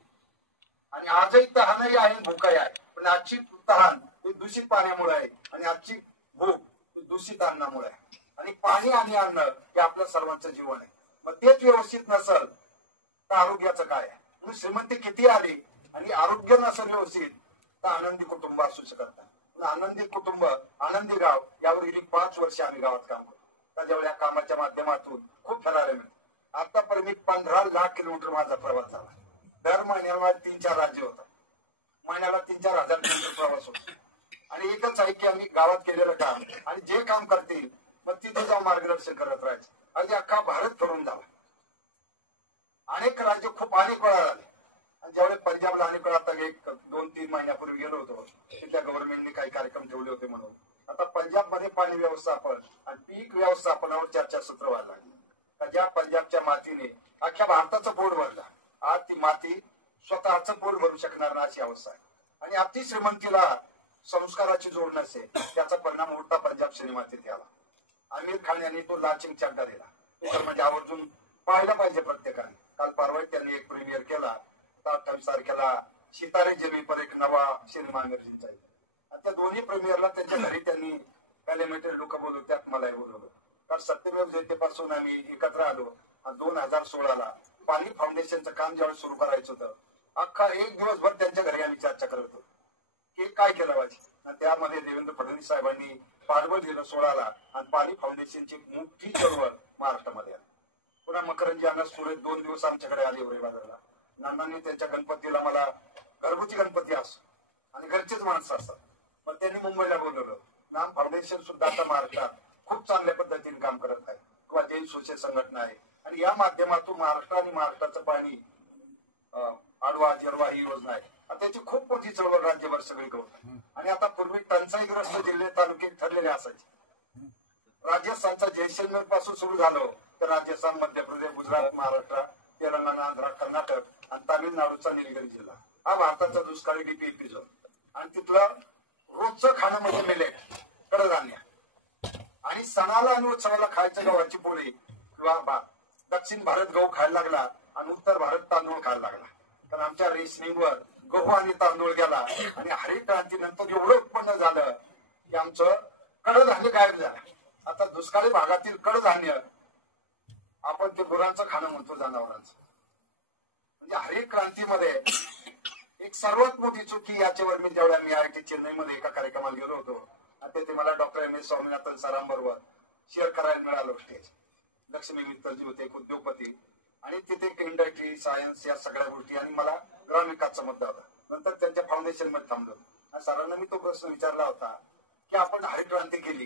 आणि आजही तहानही आहे, भूकही आहे. पण आजची तहान ही दूषित पाण्यामुळे आहे आणि आजची भूक ही दूषित अन्नामुळे आहे. आणि पाणी आणि अन्न हे आपल्या सर्वांचं जीवन आहे. मग तेच व्यवस्थित नसल तर आरोग्याचं काय आहे. म्हणून श्रीमंती किती आली आणि आरोग्य नसेल व्यवस्थित तर आनंदी कुटुंब असू शकत नाही. आनंदी कुटुंब, आनंदी गाव यावर गेली 5 वर्ष आम्ही गावात काम करतो. त्याच्यावर या कामाच्या माध्यमातून खूप फिरायला मिळतं. आतापर्यंत मी 15 लाख किलोमीटर माझा प्रवास झाला. दर महिन्याला 3-4 राज्य होता, महिन्याला 3-4 हजार किलोमीटर प्रवास होतो. आणि एकच आहे की आम्ही गावात केलेलं काम आणि जे काम करतील मग तिथे जाऊन मार्गदर्शन करत राहायचं. आणि अख्खा भारत फिरून झाला. अनेक राज्य खूप अनेक वेळा झाले. आणि ज्यावेळेस पंजाबला अनेक वेळा, आता 1-2-3 महिन्यापूर्वी गेलो होतो, तिथल्या गव्हर्नमेंटने काही कार्यक्रम ठेवले होते म्हणून. आता पंजाबमध्ये पाणी व्यवस्थापन आणि पीक व्यवस्थापनावर चर्चासत्र व्हायला लागली. ज्या पंजाबच्या मातीने अख्ख्या भारताचं पोट भरलं, आज ती माती स्वतःचं पोट भरू शकणार नाही अशी अवस्था आहे. आणि अति श्रीमंतीला संस्काराची जोड नसेल त्याचा परिणाम उलटा पंजाब श्रीमंतीत आला. आमिर खान यांनी तो लाचिंग चड्डा दिला, तो तर म्हणजे आवर्जून पाहायला पाहिजे प्रत्येकाने. काल परवा त्यांनी एक प्रीमियर केला, 28 तारखेला सितारे जमी पर एक नवा सिनेमा अमेरिकेचा आहे. त्या दोन्ही प्रीमियरला त्यांच्या घरी त्यांनी एलिमेंटरी लोक बोलवलं, त्यात मलाही बोलवलं. कारण सत्यमेव जयतेपासून आम्ही एकत्र आलो. 2016ला पाणी फाउंडेशनचं काम ज्यावेळेस सुरू करायचं होतं, अख्खा एक दिवसभर त्यांच्या घरी आम्ही चर्चा करत होतो की काय केलं पाहिजे. आणि त्यामध्ये देवेंद्र फडणवीस साहेबांनी पाठबळ दिलं 16ला आणि पाणी फाउंडेशनची मोठी चळवळ महाराष्ट्रामध्ये आली. पुन्हा मकरंजी अनाथ सुरेश 2 दिवस आमच्याकडे आले वरे बाजारला. नानांनी त्यांच्या गणपतीला, मला घरगुती गणपती असतो आणि घरचेच माणसं असतात, पण त्यांनी मुंबईला बोलवलं. नाम फाउंडेशन सुद्धा आता महाराष्ट्रात खूप चांगल्या पद्धतीने काम करत आहे किंवा जैन सोशल संघटना आहे. आणि या माध्यमातून महाराष्ट्र आणि महाराष्ट्राचं पाणी आडवा जिरवा ही योजना आहे. त्याची खूप मोठी चळवळ राज्यभर सगळीकडे होत. आणि आता पूर्वी टंचाईग्रस्त जिल्हे तालुके ठरलेले असायचे. राजस्थानचा जैसलमेर पासून सुरू झालं तर राजस्थान, मध्य प्रदेश, गुजरात, महाराष्ट्र, तेलंगणा, आंध्र, कर्नाटक आणि तामिळनाडूचा निलगिरी जिल्हा हा भारताचा दुष्काळी DPEP झोन. आणि तिथलं रोजचं खाणं म्हणजे मिलेट, कडधान्य. आणि सणाला आणि उत्सवाला खायचं गव्हाची पोळी किंवा भात. दक्षिण भारत गहू खायला लागला आणि उत्तर भारत तांदूळ खायला लागला. कारण आमच्या रेशनिंगवर गहू आणि तांदूळ गेला. आणि हरित क्रांतीनंतर एवढं उत्पन्न झालं की आमचं कडधान्य गायब झालं. आता दुष्काळी भागातील कडधान्य आपण ते गुरांचं खाणं म्हणतो, जनावरांचं. म्हणजे हरित क्रांतीमध्ये एक सर्वात मोठी चुकी याच्यावर मी जेवढ्या मी IIT चेन्नईमध्ये एका कार्यक्रमाला गेलो होतो आणि तिथे मला डॉक्टर M.S. स्वामीनाथन सरांबरोबर शेअर करायला मिळालं स्टेज. लक्ष्मी मित्तलजी होते, एक उद्योगपती, आणि तिथे इंडस्ट्री, सायन्स या सगळ्या गोष्टी, आणि मला ग्रामविकासचा मुद्दा होता. नंतर त्यांच्या फाउंडेशन मध्ये थांबलो आणि सरांना मी तो प्रश्न विचारला होता की आपण हरित क्रांती केली,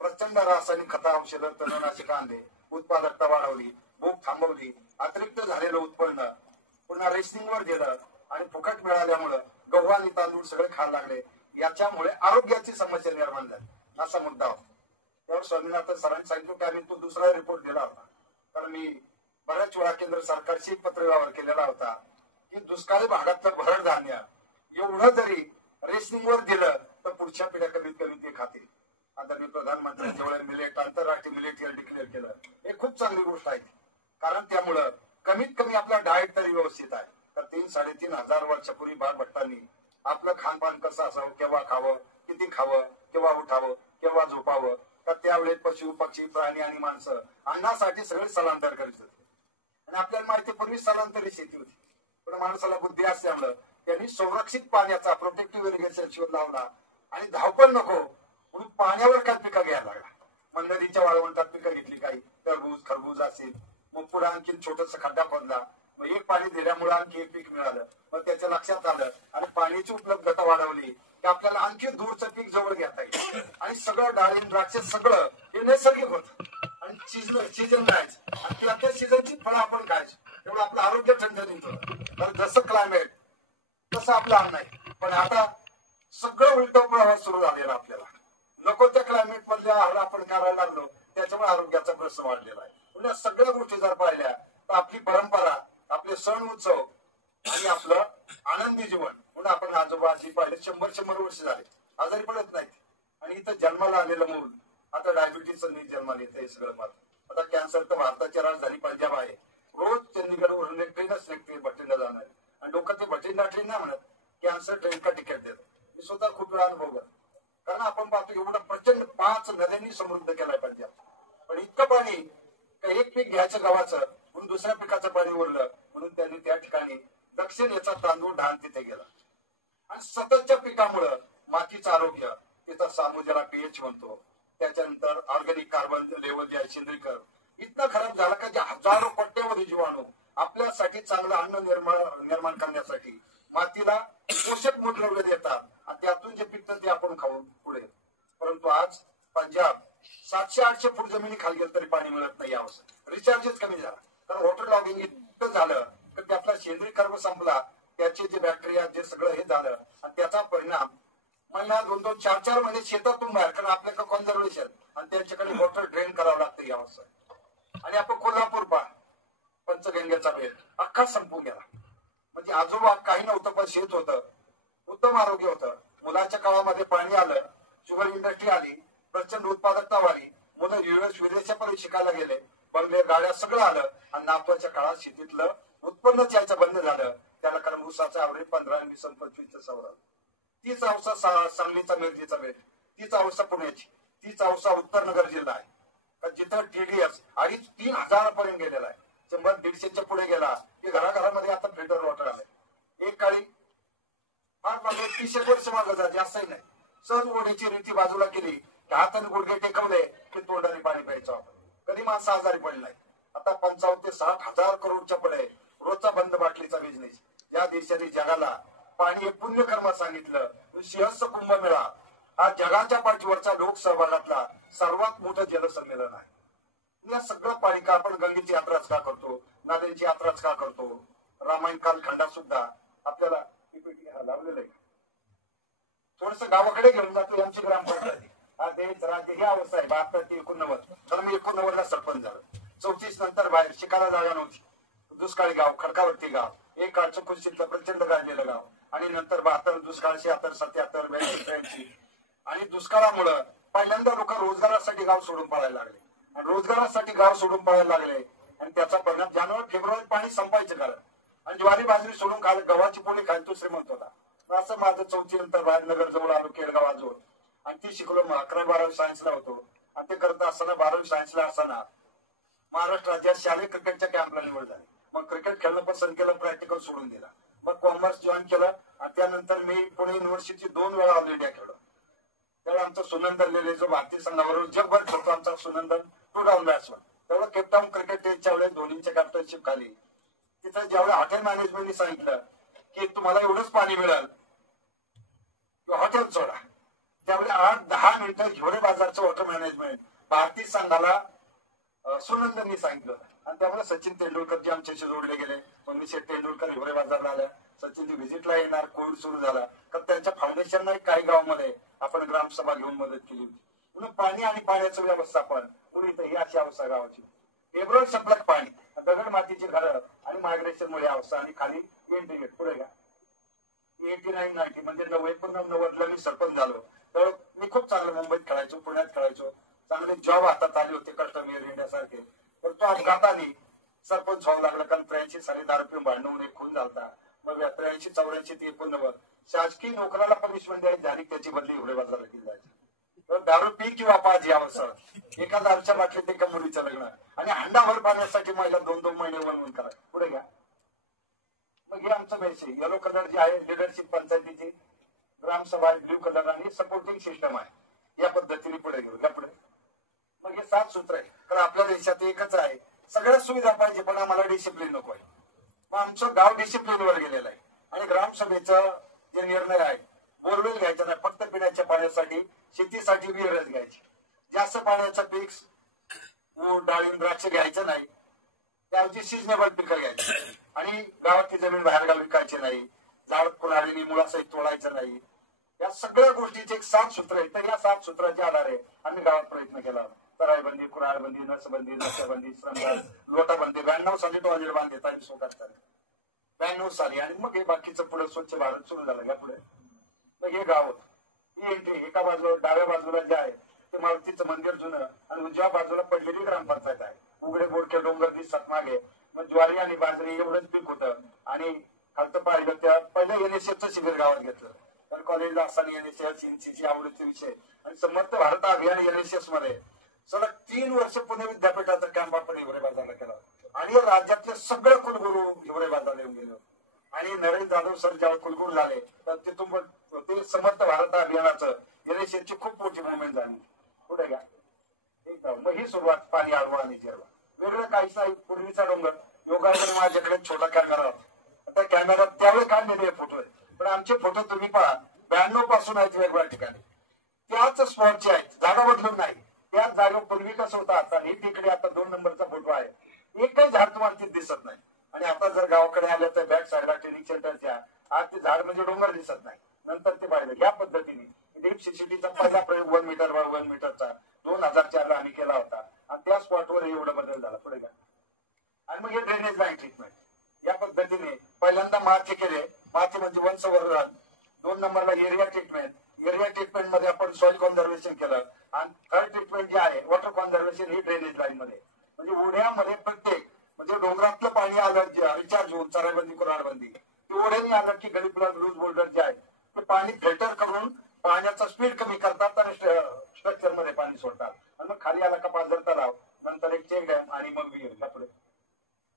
प्रचंड रासायनिक खतं, औषधं, तणनाशकं आणले, उत्पादकता वाढवली, भूक थांबवली, अतिरिक्त झालेलं उत्पन्न पुन्हा रेशनिंगवर दिलं आणि फुकट मिळाल्यामुळं गहू आणि तांदूळ सगळे खायला लागले. याच्यामुळे आरोग्याची समस्या निर्माण झाली असा मुद्दा होता. त्यावर स्वामीनाथन सरांनी सांगितलं की आम्ही तो दुसरा रिपोर्ट दिला होता. कारण मी बऱ्याच वेळा केंद्र सरकारशी पत्र व्यवहार केलेला होता की दुष्काळी भागातलं भरड धान्य एवढं जरी रेशनिंगवर दिलं तर पुढच्या पिढ्या कमीत कमी ते खातील. आता मी प्रधानमंत्र्यांच्या वेळेला मिलेट, आंतरराष्ट्रीय मिलेट इयर डिक्लेअर केलं. हे खूप चांगली गोष्ट आहे, कारण त्यामुळं कमीत कमी आपला डाएट तरी व्यवस्थित आहे. तर 3-3.5 हजार वर्षापूर्वी बाळभट्टांनी आपलं खानपान कसं असावं, केव्हा खावं, किती खावं, केव्हा उठावं, केव्हा झोपावं, तर त्यावेळेस पशु, पक्षी, प्राणी आणि माणसं अन्नासाठी सगळे स्थलांतर करीत होते. आणि आपल्याला माहिती पूर्वी स्थलांतरित शेती होती, पण माणसाला बुद्धी असल्यामुळं त्यांनी संरक्षित पाण्याचा प्रोटेक्टिव्ह इरिगेशन शोध लावला आणि धावपळ नको म्हणून पाण्यावर काय पिकं घ्यायला लागला. मग नदीच्या वाळवंटात पिकं घेतली, काही टरबूज खरबूज असेल. मग पुढे आणखी छोटस खड्डा खोदला, मग एक पाणी दिल्यामुळे आणखी एक पीक मिळालं. मग त्याच्या लक्षात आलं आणि पाण्याची उपलब्धता वाढवली की आपल्याला आणखी दूरचं पीक जवळ घेता येईल. आणि सगळं डाळिंब द्राक्ष सगळं हे नैसर्गिक होतं आणि सीजन नाहीच. आणि त्या सीजनची फळं आपण खायची, तेवढं आपलं आरोग्य ठणठणीत होतं. तर जसं क्लायमेट तसं आपलं अन्न आहे. पण आता सगळं उलट प्रवाह सुरू झालेला आपल्याला. नको त्या क्लायमेट मधल्या आहार आपण करायला लागलो, त्याच्यामुळे आरोग्याचा प्रश्न वाढलेला आहे. म्हणजे सगळ्या गोष्टी जर पाहिल्या तर आपली परंपरा, आपले सण उत्सव आणि आपलं आनंदी जीवन म्हणून आपण आजोबाची पाहिले 100 वर्ष झाले आजारी पडत नाहीत. आणि इथं जन्माला आलेलं मूल आता डायबिटीसचं नीट जन्माला येतं. हे सगळं पाहत आता कॅन्सर तर भारताची राजधानी पंजाब आहे. रोज चंदीगडवरून एक ट्रेनच निघते बठिंडा जाणार आणि लोक ते बठिंडा ट्रेन नाही म्हणत, कॅन्सर ट्रेन का तिकीट देतात. मी स्वतः खूप वेळा अनुभव करतो. कारण आपण पाहतो एवढं प्रचंड 5 नद्यांनी समृद्ध केलाय पंजाब. पण इतकं पाणी एक पीक घ्यायचं गव्हाचं म्हणून दुसऱ्या पिकाचं पाणी उरलं म्हणून त्यांनी त्या ठिकाणी दक्षिणेचा तांदूळ ढाण तिथे गेला. आणि सततच्या पिकामुळं मातीचं आरोग्य तिथं सामू ज्याला पीएच म्हणतो, त्याच्यानंतर ऑर्गॅनिक कार्बन लेवल जे आहे सेंद्रीकर इतका खराब झाला का जे हजारो कोट्यावधी जीवाणू आपल्यासाठी चांगलं अन्न निर्माण करण्यासाठी मातीला पोषक मूलद्रव्य देतात आणि त्यातून जे पिकतं ते आपण खाऊन पुढे. परंतु आज पंजाब 700-800 फूट जमिनी खाली गेलं तरी पाणी मिळत नाही. यावं रिचार्जेस कमी झाला, कारण वॉटर लॉगिंग इतकं झालं तर त्यातला सेंद्रिय कर्ब संपला, त्याचे जे बॅक्टेरिया जे सगळं हे झालं आणि त्याचा परिणाम महिना 2-2, 4-4 महिने शेतातून बाहेर, कारण आपल्याकडे कॉन्झर्वेशन आणि त्यांच्याकडे वॉटर ड्रेन करावं लागतं यावं. आणि आपण कोल्हापूर पहा, पंचगंगेचा बेट अख्खा संपून गेला. म्हणजे आजोबा काही नव्हतं पण शेत होतं, उत्तम आरोग्य होतं. मुलाच्या काळामध्ये पाणी आलं, शुगर इंडस्ट्री आली, प्रचंड उत्पादकता वाढली, मुलं विदेशापर्यंत शिकायला गेले, बंगले गाड्या सगळं आलं आणि नागपूरच्या काळात शेतीतलं उत्पन्नच यायचं बंद झालं. त्याला कारण ऊसाचा ॲव्हरेज 15, 20, 25 सवरण. तीच अवस्था सांगलीचा मिरचीचा बेट, तीच अवस्था पुण्याची, तीच अवस्था उत्तर नगर जिल्हा आहे जिथं TDS 2,500-3 हजारापर्यंत गेलेला आहे. 100-150च्या पुढे गेला की घराघरामध्ये आता फिल्टर वॉटर आलंय. एक काळी फार मागे 30 वर्ष मागं जा, जास्तही नाही, सहज ओढीची रीती बाजूला केली की हाताने गुडघे टेकवले की तोंडाने पाणी प्यायचं आपण. कधी माणसं आजारी पडली नाही. आता 55 ते 60 हजार करोडच्या पुढे रोजचा बंद बाटलीचा बिझनेस. या देशाने जगाला पाणी हे पुण्यकर्म सांगितलं. सिंहस्थ कुंभमेळा हा जगाच्या पाठीवरचा लोकसहभागातला सर्वात मोठं जलसंमेलन आहे. या सगळं पाणी का आपण गंगेची यात्राच का करतो, नद्यांची यात्राच का करतो. रामायण कालखंडात सुद्धा आपल्याला लावलेलं आहे. थोडस गावाकडे घेऊन जातो. यांची ग्रामपंचायत हा देश राज्य ही अवस्था आहे. 72 ते 89, तर मी 89ला सरपंच झालो. 34 नंतर बाहेर शिकायला जागा नव्हती. दुष्काळी गाव, खडकावरती गाव, एक काळचं कुशीतलं प्रचंड गाजलेलं गाव. आणि नंतर 72 दुष्काळ, 76, 77, 82, 83 आणि दुष्काळामुळं पहिल्यांदा लोक रोजगारासाठी गाव सोडून पळायला लागले. आणि रोजगारासाठी गाव सोडून पळायला लागले आणि त्याचा परिणाम जानेवारी-फेब्रुवारी पाणी संपायचं कारण आणि ज्वारी बाजरी सोडून खायला गव्हाची पोळी खायला तो श्रीमंत होता. असं माझं 4थी नंतर बाहेर नगर जवळ आलो, केडगाव आजवळ, आणि ती शिकलो. 11वी-12वी सायन्सला होतो आणि ते करत असताना 12वी सायन्सला असताना महाराष्ट्र राज्यात शालेय क्रिकेटच्या कॅम्पला निवड झाली. मग क्रिकेट खेळणं पसंत केलं, प्रॅक्टिकल सोडून दिला. मग कॉमर्स जॉईन केलं आणि त्यानंतर मी पुणे युनिव्हर्सिटी 2 वेळा ऑल इंडिया खेळलो. त्यावेळेला आमचा सुनंदन लेले जो भारतीय संघाबरोबर जगभर खेळतो आमचा सुनंदन, 2 डाऊन बॅट्समन. तेवढं केपटाऊन क्रिकेट टेस्टच्या वेळेस धोनीच्या कॅप्टनशिप खाली तिथं ज्यावेळेला हॉटेल मॅनेजमेंटने सांगितलं की तुम्हाला एवढंच पाणी मिळेल हॉटेल सोडा, त्यावेळी 8-10 मिनिटं हिवरे बाजारचं हॉटेल मॅनेजमेंट भारतीय संघाला सुनंदननी सांगितलं. आणि त्यामुळे सचिन तेंडुलकर जे आमच्याशी जोडले गेले. मग तेंडुलकर हिवरे बाजारला आल्या, सचिनची व्हिजिटला येणार, कोविड सुरू झाला तर त्यांच्या फाउंडेशनला काही गावामध्ये आपण ग्रामसभा घेऊन मदत केली होती. म्हणून पाणी आणि पाण्याचं व्यवस्थापन म्हणून ही अशी अवस्था गावाची. फेब्रुवारी संपल्यात पाणी, दगड मातीची घरं आणि मायग्रेशनमुळे अवस्था आणि खाली इंटिग्रेट पुढे घ्या. 89-90 म्हणजे 90ला मी सरपंच झालो. तर मी खूप चांगलं मुंबईत खेळायचो, पुण्यात खेळायचो, चांगले जॉब हातात आले होते, कस्टमर इंडिया सारखे. पण तो अपघाताने सरपंच व्हावं लागला, कारण 83 साली दारू पिऊन भांडण होऊन एक खून झाला. मग 83, 84 ते 89 शासकीय नोकराला पनिशमेंट द्यायची झाली, त्याची बदली हिवरे बाजारला केली जायची. तर दारू पी किंवा पाच या अवस्था, एका दारूच्या बाटलीत एका मुलीचं लग्न आणि हंडाभर पाण्यासाठी महिला 2-2 महिने वनवून करा. पुढे घ्या. मग हे आमचं बेस आहे. येलो कलर जे आहे लिडरशिप पंचायतीची, ग्रामसभा ब्ल्यू कलर आणि सपोर्टिंग सिस्टम आहे. या पद्धतीने पुढे घेऊ. या पुढे मग हे 7 सूत्र आहे. कारण आपल्या देशात एकच आहे, सगळ्या सुविधा पाहिजे पण आम्हाला डिसिप्लिन नको आहे. मग आमचं गाव डिसिप्लिनवर गेलेलं आहे. आणि ग्रामसभेचा जे निर्णय आहे, बोरवेल घ्यायचा नाही, फक्त पिण्याच्या पाण्यासाठी, शेतीसाठी विहीरच घ्यायची. जास्त पाण्याचं पीक ऊस डाळिंब द्राक्ष घ्यायचं नाही, त्याऐवजी सिजनेबल पिकं घ्यायची. आणि गावातली जमीन बाहेरगाव विकायची नाही, झाड फुलालेली मुळासहित तोडायचं नाही. या सगळ्या गोष्टीचे एक 7 सूत्र आहेत. तर या 7 सूत्राच्या आधारे आम्ही गावात प्रयत्न केला. तराईबंदी, कुऱ्हाडबंदी, नसबंदी, नशबंदी, श्रमदान, लोटाबंदी. 92 साली टॉयलेट बांधले आम्ही स्वतः 92 साली. आणि मग हे बाकीचं पुढे स्वच्छ भारत सुरू झालं. या पुढे मग हे गाव ही एंट्री. एका बाजूला डाव्या बाजूला जे आहे ते मारुतीचं मंदिर जुनं आणि उजव्या बाजूला पडलेली ग्रामपंचायत आहे. उघडे बोडके डोंगर दिसतात मागे. मग ज्वारी आणि बाजरी एवढंच पीक होतं. आणि खालतं पाहिलं त्या पहिलं एनएसएसचं शिबिर गावात घेतलं. तर कॉलेजला असताना एनएसएस एनसीसी आवडीचे विषय आणि समर्थ भारत अभियान एनएसएस मध्ये सलग 3 वर्ष पुणे विद्यापीठाचा कॅम्प आपण हिवरे बाजारला केला. आणि राज्यातले सगळे कुलगुरू हिवरे बाजारला येऊन गेले. आणि नरेश जाधव सर जेव्हा कुलगुरू झाले तर तिथून ते समर्थ भारत अभियानाचं एनएसएसची खूप मोठी मुवमेंट झाली. कुठे घ्या एकदम. मग ही सुरुवात पाणी आडवा आणि जिरवा. वेगळं काहीच नाही. पूर्वीचा डोंगर योगाकडे माझ्याकडे छोटा कॅमेरा होता. त्या कॅमेऱ्यात त्यावेळी काढलेले फोटो आहेत. पण आमचे फोटो तुम्ही पहा 92 पासून आहेत वेगवेगळ्या ठिकाणी. त्याच स्पॉटचे आहेत, जागा बदलून नाही. त्याच जागेवर पूर्वी कसं होता आता ही तिकडे आता 2 नंबरचा फोटो आहे. एकही झाड तुम्हाला तिथे दिसत नाही. आणि आता जर गावाकडे आलं तर बॅक साईडला ट्रेनिंग सेंटरच्या आज ते झाड म्हणजे डोंगर दिसत नाही. नंतर ते पाहिलं. या पद्धतीने डीप सीसीटीचा पहिला प्रयोग 1 मीटर बाय 1 मीटरचा 2004 ला आम्ही केला होता. आणि त्या स्पॉटवर एवढा बदल झाला. पुढे घ्या. आणि मग हे ड्रेनेज लाईन ट्रीटमेंट. या पद्धतीने पहिल्यांदा मार्च केले. मार्च म्हणजे वंशवर्धन. 2 नंबरला एरिया ट्रीटमेंट. एरिया ट्रीटमेंट मध्ये आपण सॉइल कॉन्झर्वेशन केलं. आणि थर्ड ट्रीटमेंट जे आहे वॉटर कॉन्झर्वेशन ही ड्रेनेज लाईन मध्ये. म्हणजे ओढ्यामध्ये प्रत्येक म्हणजे डोंगरातलं पाणी आलं रिचार्ज होऊन तराईबंदी कुऱ्हाडबंदी ते ओढ्याने आलं की गरीब रूज बोल्डर जे आहे ते पाणी फिल्टर करून पाण्याचा स्पीड कमी करतात आणि स्ट्रक्चर मध्ये पाणी सोडतात. आणि मग खाली आला का पाझर तलाव, नंतर एक चेक डॅम आणि मग विहीर. पुढे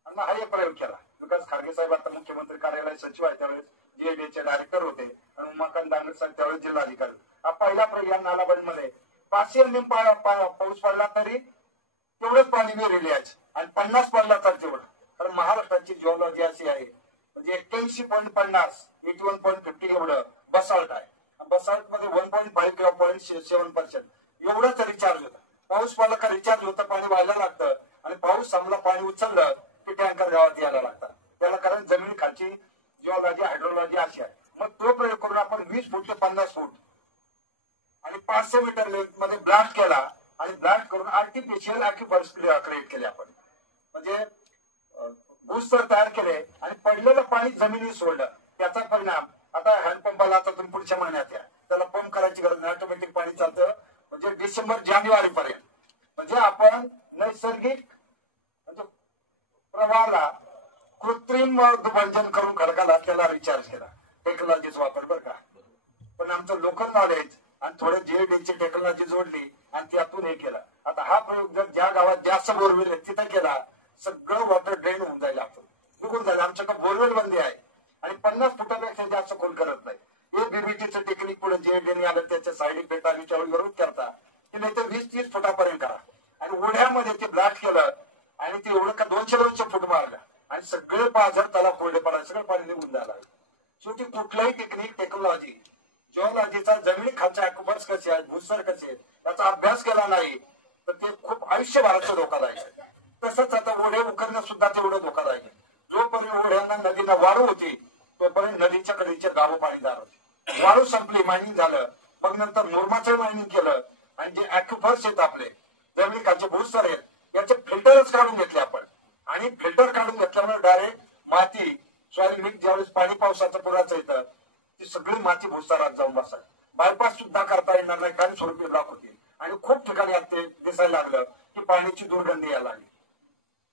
आणि मग हा एक प्रयोग केला. विकास खारगे साहेब आता मुख्यमंत्री कार्यालय सचिव आहे त्यावेळेस जीएडीचे डायरेक्टर होते. आणि उमाकांत दांगरे साहेब त्यावेळेस जिल्हाधिकारी. हा पहिला प्रयोग या नालाबंद मध्ये 500 mm पाऊस पडला तरी तेवढंच पाणी विहिरीला यायचं. आणि 50 पडला तर तेवढं. कारण महाराष्ट्राची जिओलॉजी अशी आहे म्हणजे 81.50 81.50 एवढं बसाल्ट आहे. बसाल्ट मध्ये 1.5 किंवा 0.7% एवढंच रिचार्ज होतं. पाऊस पडला का रिचार्ज होतं, पाणी व्हायला लागतं. आणि पाऊस संपला, पाणी उचललं की टँकर गावात यायला लागतात. त्याला कारण जमीन खालची जिओलॉजी हायड्रोलॉजी अशी आहे. मग तो प्रयोग करून आपण 20 फूट ते 50 फूट आणि 500 मीटर लेंथ मध्ये ब्लास्ट केला. आणि ब्लास्ट करून आर्टिफिशियल ऍक्युफर्स क्रिएट केले आपण. म्हणजे भूस्तर तयार केले आणि पडलेलं पाणी जमिनीत सोडलं. त्याचा परिणाम आता हँडपंपाला आता तुम्ही पुढच्या महिन्यात या त्याला पंप करायची गरज नाही. ऑटोमॅटिक पाणी चालतं. म्हणजे डिसेंबर जानेवारी पर्यंत म्हणजे आपण नैसर्गिक म्हणजे प्रवाहाला कृत्रिम दुभंजन करून खडकाला त्याला रिचार्ज केला. टेक्नॉलॉजीचा वापर बरं का. पण आमचं लोकल नॉलेज आणि थोडे जीएडीची टेक्नॉलॉजी जोडली आणि त्यातून हे केलं. आता हा प्रयोग जर ज्या गावात जास्त बोरवेल आहे तिथे केला सगळं वॉटर ड्रेन होऊन जाईल. आपण निघून जाईल. आमच्याकडे बोरवेल बंदी आहे आणि 50 फुटापेक्षा जास्त खोल करत नाही. हे बीबीटीचं टेक्निक पुढे जीएडीने आलं त्याचे साईड इफेक्ट आम्ही त्यावेळी विरोध करता की नाही तर 20-30 फुटापर्यंत करा. आणि ओढ्यामध्ये ते ब्लास्ट केलं आणि ते एवढं का 200 फूट मारलं आणि सगळे पाझर त्याला कोरडे पडायला सगळं पाणी निघून जायला. शेवटी कुठलाही टेक्निक टेक्नॉलॉजी जिओलॉजीचा जमिनी खालच्या ऍक्युफर्स कसे आहेत भूस्तर कसे आहेत याचा अभ्यास केला नाही तर ते खूप आयुष्यभराचं धोकादायक आहे. तसंच आता ओढे उकरणं सुद्धा तेवढं धोकादायक आहे. जोपर्यंत ओढ्यांना नदीला वाळू होती तोपर्यंत नदीच्या कडीचे गावं पाणीदार होते. वाळू संपली, मायनिंग झालं. मग नंतर मुरमाचं मायनिंग केलं आणि जे ऍक्युफर्स आहेत आपले जमिनी खालचे भूस्तर आहेत याचे फिल्टरच काढून घेतले आपण. आणि फिल्टर काढून घेतल्यामुळे डायरेक्ट माती सॉइल मिक्स ज्यावेळेस पाणी पावसाचं पुराचं येतं ती सगळी माती भूस्तरात जाऊन बसतात. बायपास सुद्धा करता येणार नाही कारण स्वरूपी ब्लॉक होतील. आणि खूप ठिकाणी ते दिसायला लागलं की पाण्याची दुर्गंधी यायला लागली.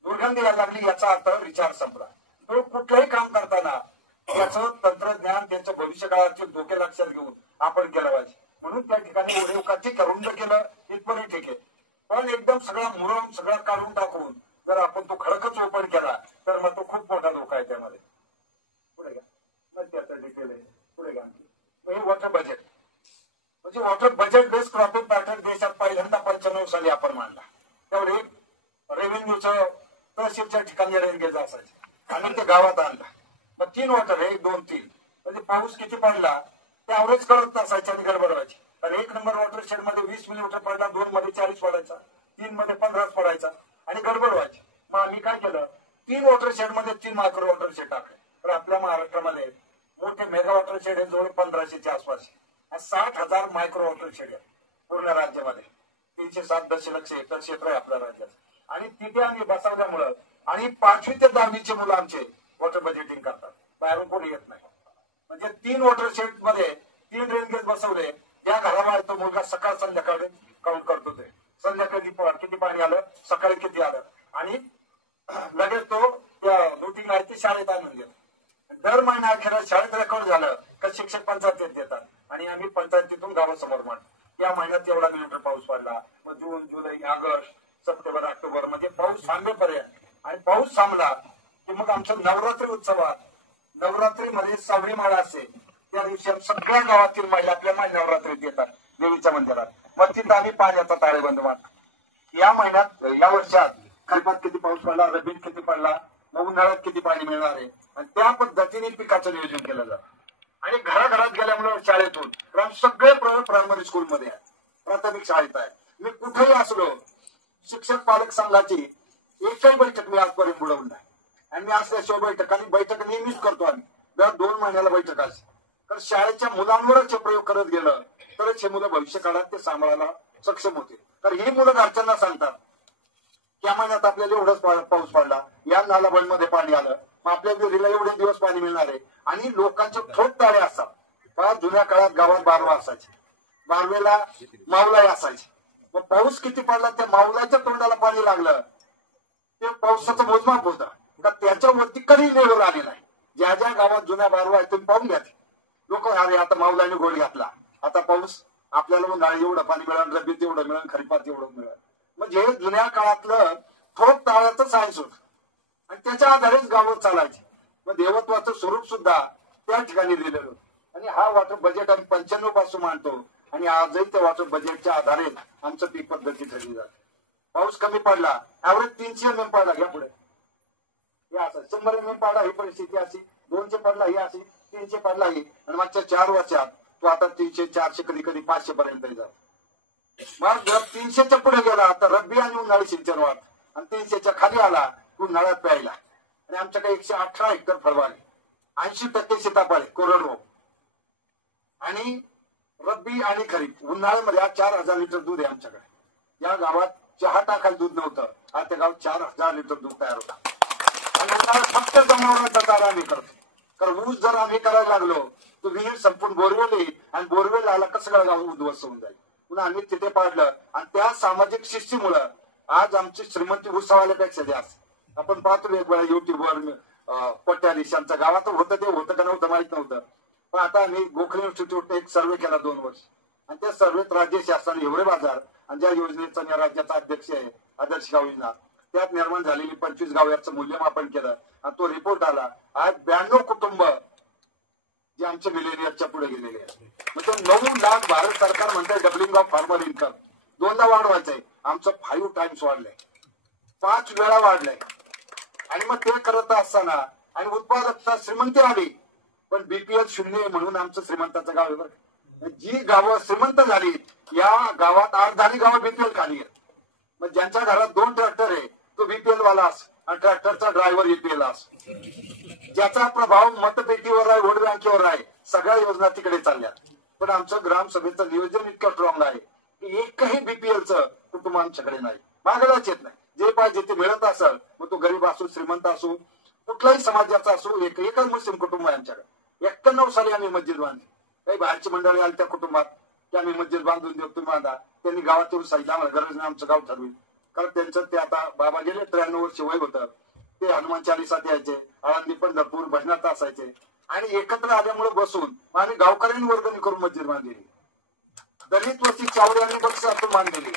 दुर्गंधी यायला लागली याचा अर्थ रिचार्ज संपला. तो कुठलंही काम करताना त्याचं तंत्रज्ञान त्याचं भविष्य काळाचे धोके लक्षात घेऊन आपण केलं पाहिजे. म्हणून त्या ठिकाणी उद्योगाची करून जर केलं इथपर्यंत ठीक आहे. पण एकदम सगळा मुरम सगळं काढून टाकून जर आपण तो खडकच ओपन केला तर मग तो खूप मोठा धोका आहे त्यामध्ये. मग त्याचं डिटेल आहे पुढे घ्या. हे वॉटर बजेट म्हणजे water budget based cropping pattern देशात पहिल्यांदा 95 साली आपण मांडला. त्यावर एक रेव्हेन्यूचं तहसीलच्या ठिकाणी रेंगेज असायचे आणि ते गावात आणला. मग 3 वॉटर 1, 2, 3 म्हणजे पाऊस किती पडला ते ॲव्हरेज कळत नसायचे आणि गडबड व्हायची. तर 1 नंबर वॉटर शेड मध्ये 20 मिलीमीटर पडला, 2 मध्ये 40 पडायचा, 3 मध्ये 15 पडायचा आणि गडबड व्हायची. मग आम्ही काय केलं, 3 वॉटर शेड मध्ये 3 मायक्रो वॉटर शेड टाकले. तर आपल्या महाराष्ट्रामध्ये मोठे मेगा वॉटर शेड हे जवळ 1500च्या आसपास. 60,000 मायक्रो वॉटर शेड आहे पूर्ण राज्यामध्ये. 307 दशलक्ष हेक्टर क्षेत्र आहे आपल्या राज्यात. आणि तिथे आम्ही बसवल्यामुळं आणि 5वी ते 10वीचे मुलं आमचे वॉटर बजेटिंग करतात, बाहेरून कोणी येत नाही. म्हणजे 3 वॉटर शेड मध्ये 3 रेनगेज बसवले. त्या घरामध्ये तो मुलगा सकाळ संध्याकाळी काउंट करतो. ते संध्याकाळी किती पाणी आलं, सकाळी किती आलं आणि लगेच तो त्या रुटीन आहे ते शाळेत आणून देतो. दर महिना अखेर शाळेत रेकॉर्ड झालं का शिक्षक पंचायतीत देतात आणि आम्ही पंचायतीतून गावासमोर मांडतो. या महिन्यात एवढा मिलीमीटर पाऊस पडला. मग जून, जुलै, ऑगस्ट, सप्टेंबर, ऑक्टोबर म्हणजे पाऊस थांबेपर्यंत. आणि पाऊस थांबला की मग आमचं नवरात्री उत्सवात नवरात्रीमध्ये 6वी माळ असते त्या दिवशी सगळ्या गावातील महिला आपल्या नवरात्रीत येतात देवीच्या मंदिरात. मग तिथं आम्ही पाण्याचा ताळेबंद मांडतो. या महिन्यात या वर्षात खरीपात किती पाऊस पडला, रब्बीत किती पडला, मग उन्हाळ्यात किती पाणी मिळणार आहे आणि त्या पद्धतीने पिकाचं नियोजन केलं जातं. आणि घराघरात गेल्यामुळे शाळेतून सगळे प्रायमरी स्कूलमध्ये आहे, प्राथमिक शाळेत आहे. मी कुठेही असलो शिक्षक पालक संघाची एकही बैठक मी आजपर्यंत बुडवली नाही. आणि मी असल्याशिवाय बैठक नेहमीच करतो आम्ही. दर 2 महिन्याला बैठक असते. कारण शाळेच्या मुलांवरच हे प्रयोग करत गेलं तरच हे मुलं भविष्य काळात ते सांभाळायला सक्षम होते. तर ही मुलं घरच्यांना सांगतात या महिन्यात आपल्याला एवढंच पाऊस पडला, या नालाबंदमध्ये पाणी आलं, मग आपल्या विहिरीला एवढे दिवस पाणी मिळणार आहे. आणि लोकांचे ठोक ताळे असतात. फार जुन्या काळात गावात बारवा असायचे, बारवेला मावलाई असायची. मग पाऊस किती पडला त्या मावलाच्या तोंडाला पाणी लागलं ते पावसाचं मोजमाप होतं का त्याच्यावरती कधी लेवल आले नाही. ज्या ज्या गावात जुन्या बारवा आहेत तुम्ही पाहून घ्या. लोक अरे आता मावलाने गोळ घातला, आता पाऊस आपल्याला उन्हाळी एवढं पाणी मिळेल, रब्बीत एवढं मिळेल, खरीपात एवढं मिळेल. म्हणजे जुन्या काळातलं ठोक ताळ्याचं सायन्स होतं आणि त्याच्या आधारेच गावं चालायची. मग देवत्वाचं स्वरूप सुद्धा त्या ठिकाणी दिलेलं होतं. आणि हा वॉटर बजेट आम्ही 95 पासून मांडतो आणि आजही त्या वॉटर बजेटच्या आधारे आमचं पीक पद्धती ठरली जाते. पाऊस कमी पडला, ऍव्हरेज 300 mm पडला, घ्या पुढे हे असं 100 mm पडला ही परिस्थिती अशी, 200 पडला ही अशी, 300 पडला ही. आणि मागच्या 4 वर्षात तो आता 300, 400 कधी कधी 500 पर्यंत जातो. मग जर 300च्या पुढे गेला तर रब्बी आणि उन्हाळी सिंचन वाढ आणि 300च्या खाली आला उन्हाळ्यात प्यायला. आणि आमच्याकडे 118 हेक्टर फळबाग, 80% सीताफळ, कोरडवाहू आणि रब्बी आणि खरीप उन्हाळ्यामध्ये 4000 लिटर दूध आहे आमच्याकडे. या गावात चहा टाकायला दूध नव्हतं, आज त्या गावात 4000 लिटर दूध तयार होता. आणि उन्हाळ्यात फक्त जनावरांचा चारा आम्ही करतो. कारण ऊस जर आम्ही करायला लागलो तर विहीर संपूर्ण बोरवेल येईल आणि बोरवेल आला कसं सगळं गाव उद्ध्वस्त होऊन जाईल. पुन्हा आम्ही तिथे पाडलं आणि त्या सामाजिक शिस्तीमुळं आज आमची श्रीमंती ऊसवाल्यापेक्षा जास्त. आपण पाहतो एक वेळा युट्यूबवर पट्ट्याधीशांच्या गावात होतं ते होतं का नव्हतं माहित नव्हतं. पण आता आम्ही गोखले इन्स्टिट्यूट एक सर्वे केला 2 वर्ष आणि त्या सर्वेत राज्य शासन हिवरे बाजार आणि ज्या योजनेचा राज्याचा अध्यक्ष आहे आदर्श गाव योजना त्यात निर्माण झालेली 25 गाव याचं मूल्यमापन केलं आणि तो रिपोर्ट आला. आज 92 कुटुंब जे आमच्या मिलेनियरच्या पुढे गेलेले आहेत. म्हणजे 9 लाख भारत सरकार म्हणतंय डबलिंग ऑफ फार्मर इन्कम 2दा वाढवायचंय. आमचं 5 टाइम्स वाढलंय, 5 वेळा वाढलंय. आणि मग ते करत असताना आणि उत्पादकता श्रीमंती आली पण बीपीएल 0 म्हणून आमचं श्रीमंताचं गाव आहे. जी गावं श्रीमंत झाली या गावात 8-10 गावं बीपीएल खाली आहेत. मग ज्यांच्या घरात 2 ट्रॅक्टर आहे तो बीपीएल वाला अस आणि ट्रॅक्टरचा ड्रायव्हर एपीएल अस. ज्याचा प्रभाव मतपेटीवर आहे, वोट बँकेवर आहे, सगळ्या योजना तिकडे चालल्या. पण आमचं ग्रामसभेचं नियोजन इतकं स्ट्रॉंग आहे की एकही बीपीएलचं कुटुंब आमच्याकडे नाही, मागलाच येत नाही. जे पाहिजे ते मिळत असेल मग तो गरीब असो, श्रीमंत असो, कुठल्याही समाजाचा असो. एकच मुस्लिम कुटुंब आहे आमच्याकडे. 91 साली आम्ही मस्जिद बांधली. काही बाहेरची मंडळी आली त्या कुटुंबात की आम्ही मस्जिद बांधून देऊ तुम्ही बांधा. त्यांनी गावातून सांगितलं आम्हाला गरज नाही, आमचं गाव ठरवेल. कारण त्यांचं ते आता बाबा गेले 93 वर्ष वय होतं. ते हनुमान चालीसात यायचे, आळंदी पंढरपूर भजनात असायचे आणि एकत्र आल्यामुळे बसून आम्ही गावकऱ्यांनी वर्गणी करून मस्जिद बांधलेली. दलित वस्ती चावड्यांनी बक्षातून बांधलेली.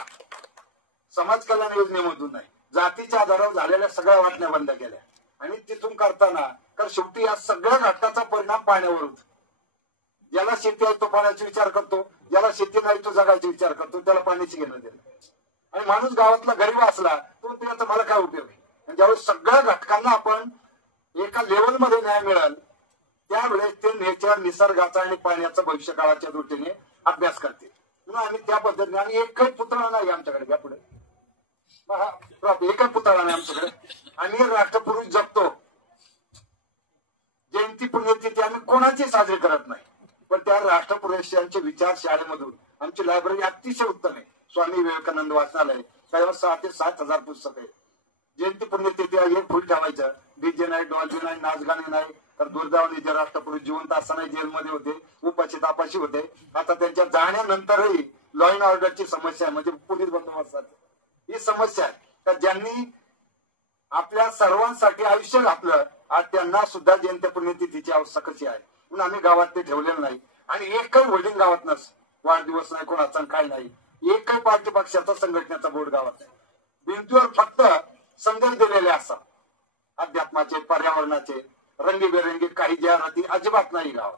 समाज कल्याण योजनेमधून नाही, जातीच्या आधारावर झालेल्या सगळ्या वाटण्या बंद केल्या. आणि तिथून करताना कारण शेवटी या सगळ्या घटकाचा परिणाम पाण्यावर होतो. ज्याला शेती आहे तो पाण्याचा विचार करतो, ज्याला शेती नाही तो जगायचा विचार करतो, त्याला पाण्याची घेणं देणं. आणि माणूस गावातला गरीब असला तो त्याचा मला काय उपयोग आहे. आणि ज्यावेळेस सगळ्या घटकांना आपण एका लेवलमध्ये न्याय मिळाल त्यावेळेस ते नेचर, निसर्गाचा आणि पाण्याचा भविष्य काळाच्या दृष्टीने अभ्यास करते. म्हणून आम्ही त्या पद्धतीने, आणि एकही पुतळा नाही आमच्याकडे, यापुढे एकही पुतळा नाही आमच्याकडे. आम्ही राष्ट्रपुरुष जगतो. जयंती पुण्यतिथी आम्ही कोणाची साजरी करत नाही, पण त्या राष्ट्रपुरुषांचे विचार शाळेमधून आमची लायब्ररी अतिशय उत्तम आहे. स्वामी विवेकानंद वाचनालय, त्यावर 6,000 ते 7,000 पुस्तक आहे. जयंती पुण्यतिथी एक फुल ठेवायचं, डीजे नाही, डॉल्बी नाही, नाचगाणे नाही. तर दुर्दैवाने जे राष्ट्रपुरुष जिवंत असताना जेलमध्ये होते, उपाशी तापाशी होते. आता त्यांच्या जाण्यानंतरही लॉ अँड ऑर्डरची समस्या आहे, म्हणजे पोलीस बंदोबस्ताची ही समस्या आहे. तर ज्यांनी आपल्या सर्वांसाठी आयुष्य घातलं, आज त्यांना सुद्धा जयंती पुण्यतिथीची आवश्यकता कशी आहे. म्हणून आम्ही गावात ते ठेवलेलं नाही. आणि एकही होल्डिंग गावात नस, वाढदिवस नाही कोणाचा, काय नाही. एकही पार्टी पक्षाचा, संघटनेचा बोर्ड गावात नाही. भिंतीवर फक्त संदेश दिलेले असतात अध्यात्माचे, पर्यावरणाचे, रंगीबेरंगी काही जाहिराती अजिबात नाही गावात.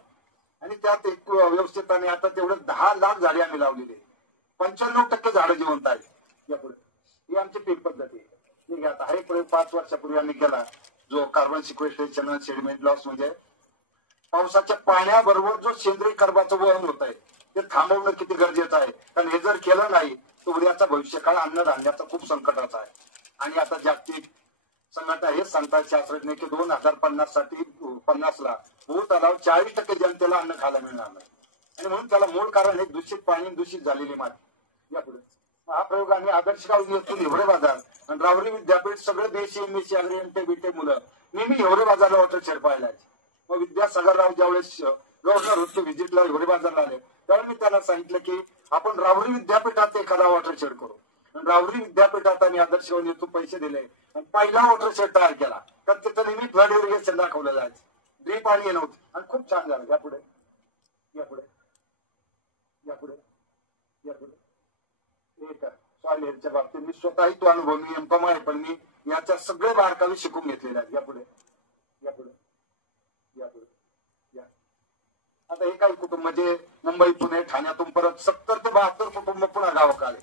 आणि त्यात एक व्यवस्थिताने आता तेवढं 10 लाख झाडे आम्ही लावलेली. 95% झाडं जिवंत आहेत. यापुढे ही आमची पीक पद्धती आहे. ठीक आहे. आता हा एक प्रयोग 5 वर्षापूर्वी आम्ही केला, जो कार्बन सिक्वेस्ट्रेशन आणि सेडिमेंट लॉस, म्हणजे पावसाच्या पाण्याबरोबर जो सेंद्रिय कर्बाचं वहन होत आहे ते थांबवणं किती गरजेचं आहे. कारण हे जर केलं नाही तर उद्याचा भविष्यकाळ अन्नधान्याचा खूप संकटाचा आहे. आणि आता जागतिक संघटना हेच सांगतात शास्त्रज्ञ की 2050ला भूतलावर 40% जनतेला अन्न खायला मिळणार नाही. आणि म्हणून त्याला मूळ कारण हे दूषित पाणी, दूषित झालेली माती. यापुढे हा प्रयोग आम्ही आदर्श गाव येथून हिवरे बाजार आणि रावरी विद्यापीठ सगळे देशी एमएससी अग्री बीटे मुलं नेहमी हिवरे बाजारला वॉटर शेड पाहायला. मग विद्यासागरराव ज्यावेळेस गव्हर्नर होते व्हिजिटला हिवरे बाजारला आले, त्यावेळी मी त्यांना सांगितलं की आपण रावरी विद्यापीठात एखादा वॉटर शेड करू. रावरी विद्यापीठात आम्ही आदर्श गाव येथून पैसे दिले आणि पहिला वॉटर शेड तयार केला. तर तिथं नेहमी फ्लड इरिगेशन दाखवलं जायचं, ड्रीप आणि नव्हतं, आणि खूप छान झालं. यापुढे यापुढे यापुढे यापुढे एक सॉइल हेल्थच्या बाबतीत मी स्वतःही तो अनुभव, मी एमकॉम आहे, पण मी याच्या सगळे बारकावे शिकून घेतलेले आहेत. यापुढे यापुढे यापुढे या. आता हे काही कुटुंब म्हणजे मुंबई, पुणे, ठाण्यातून परत 70 ते 72 कुटुंब पुन्हा गावाकडे आले.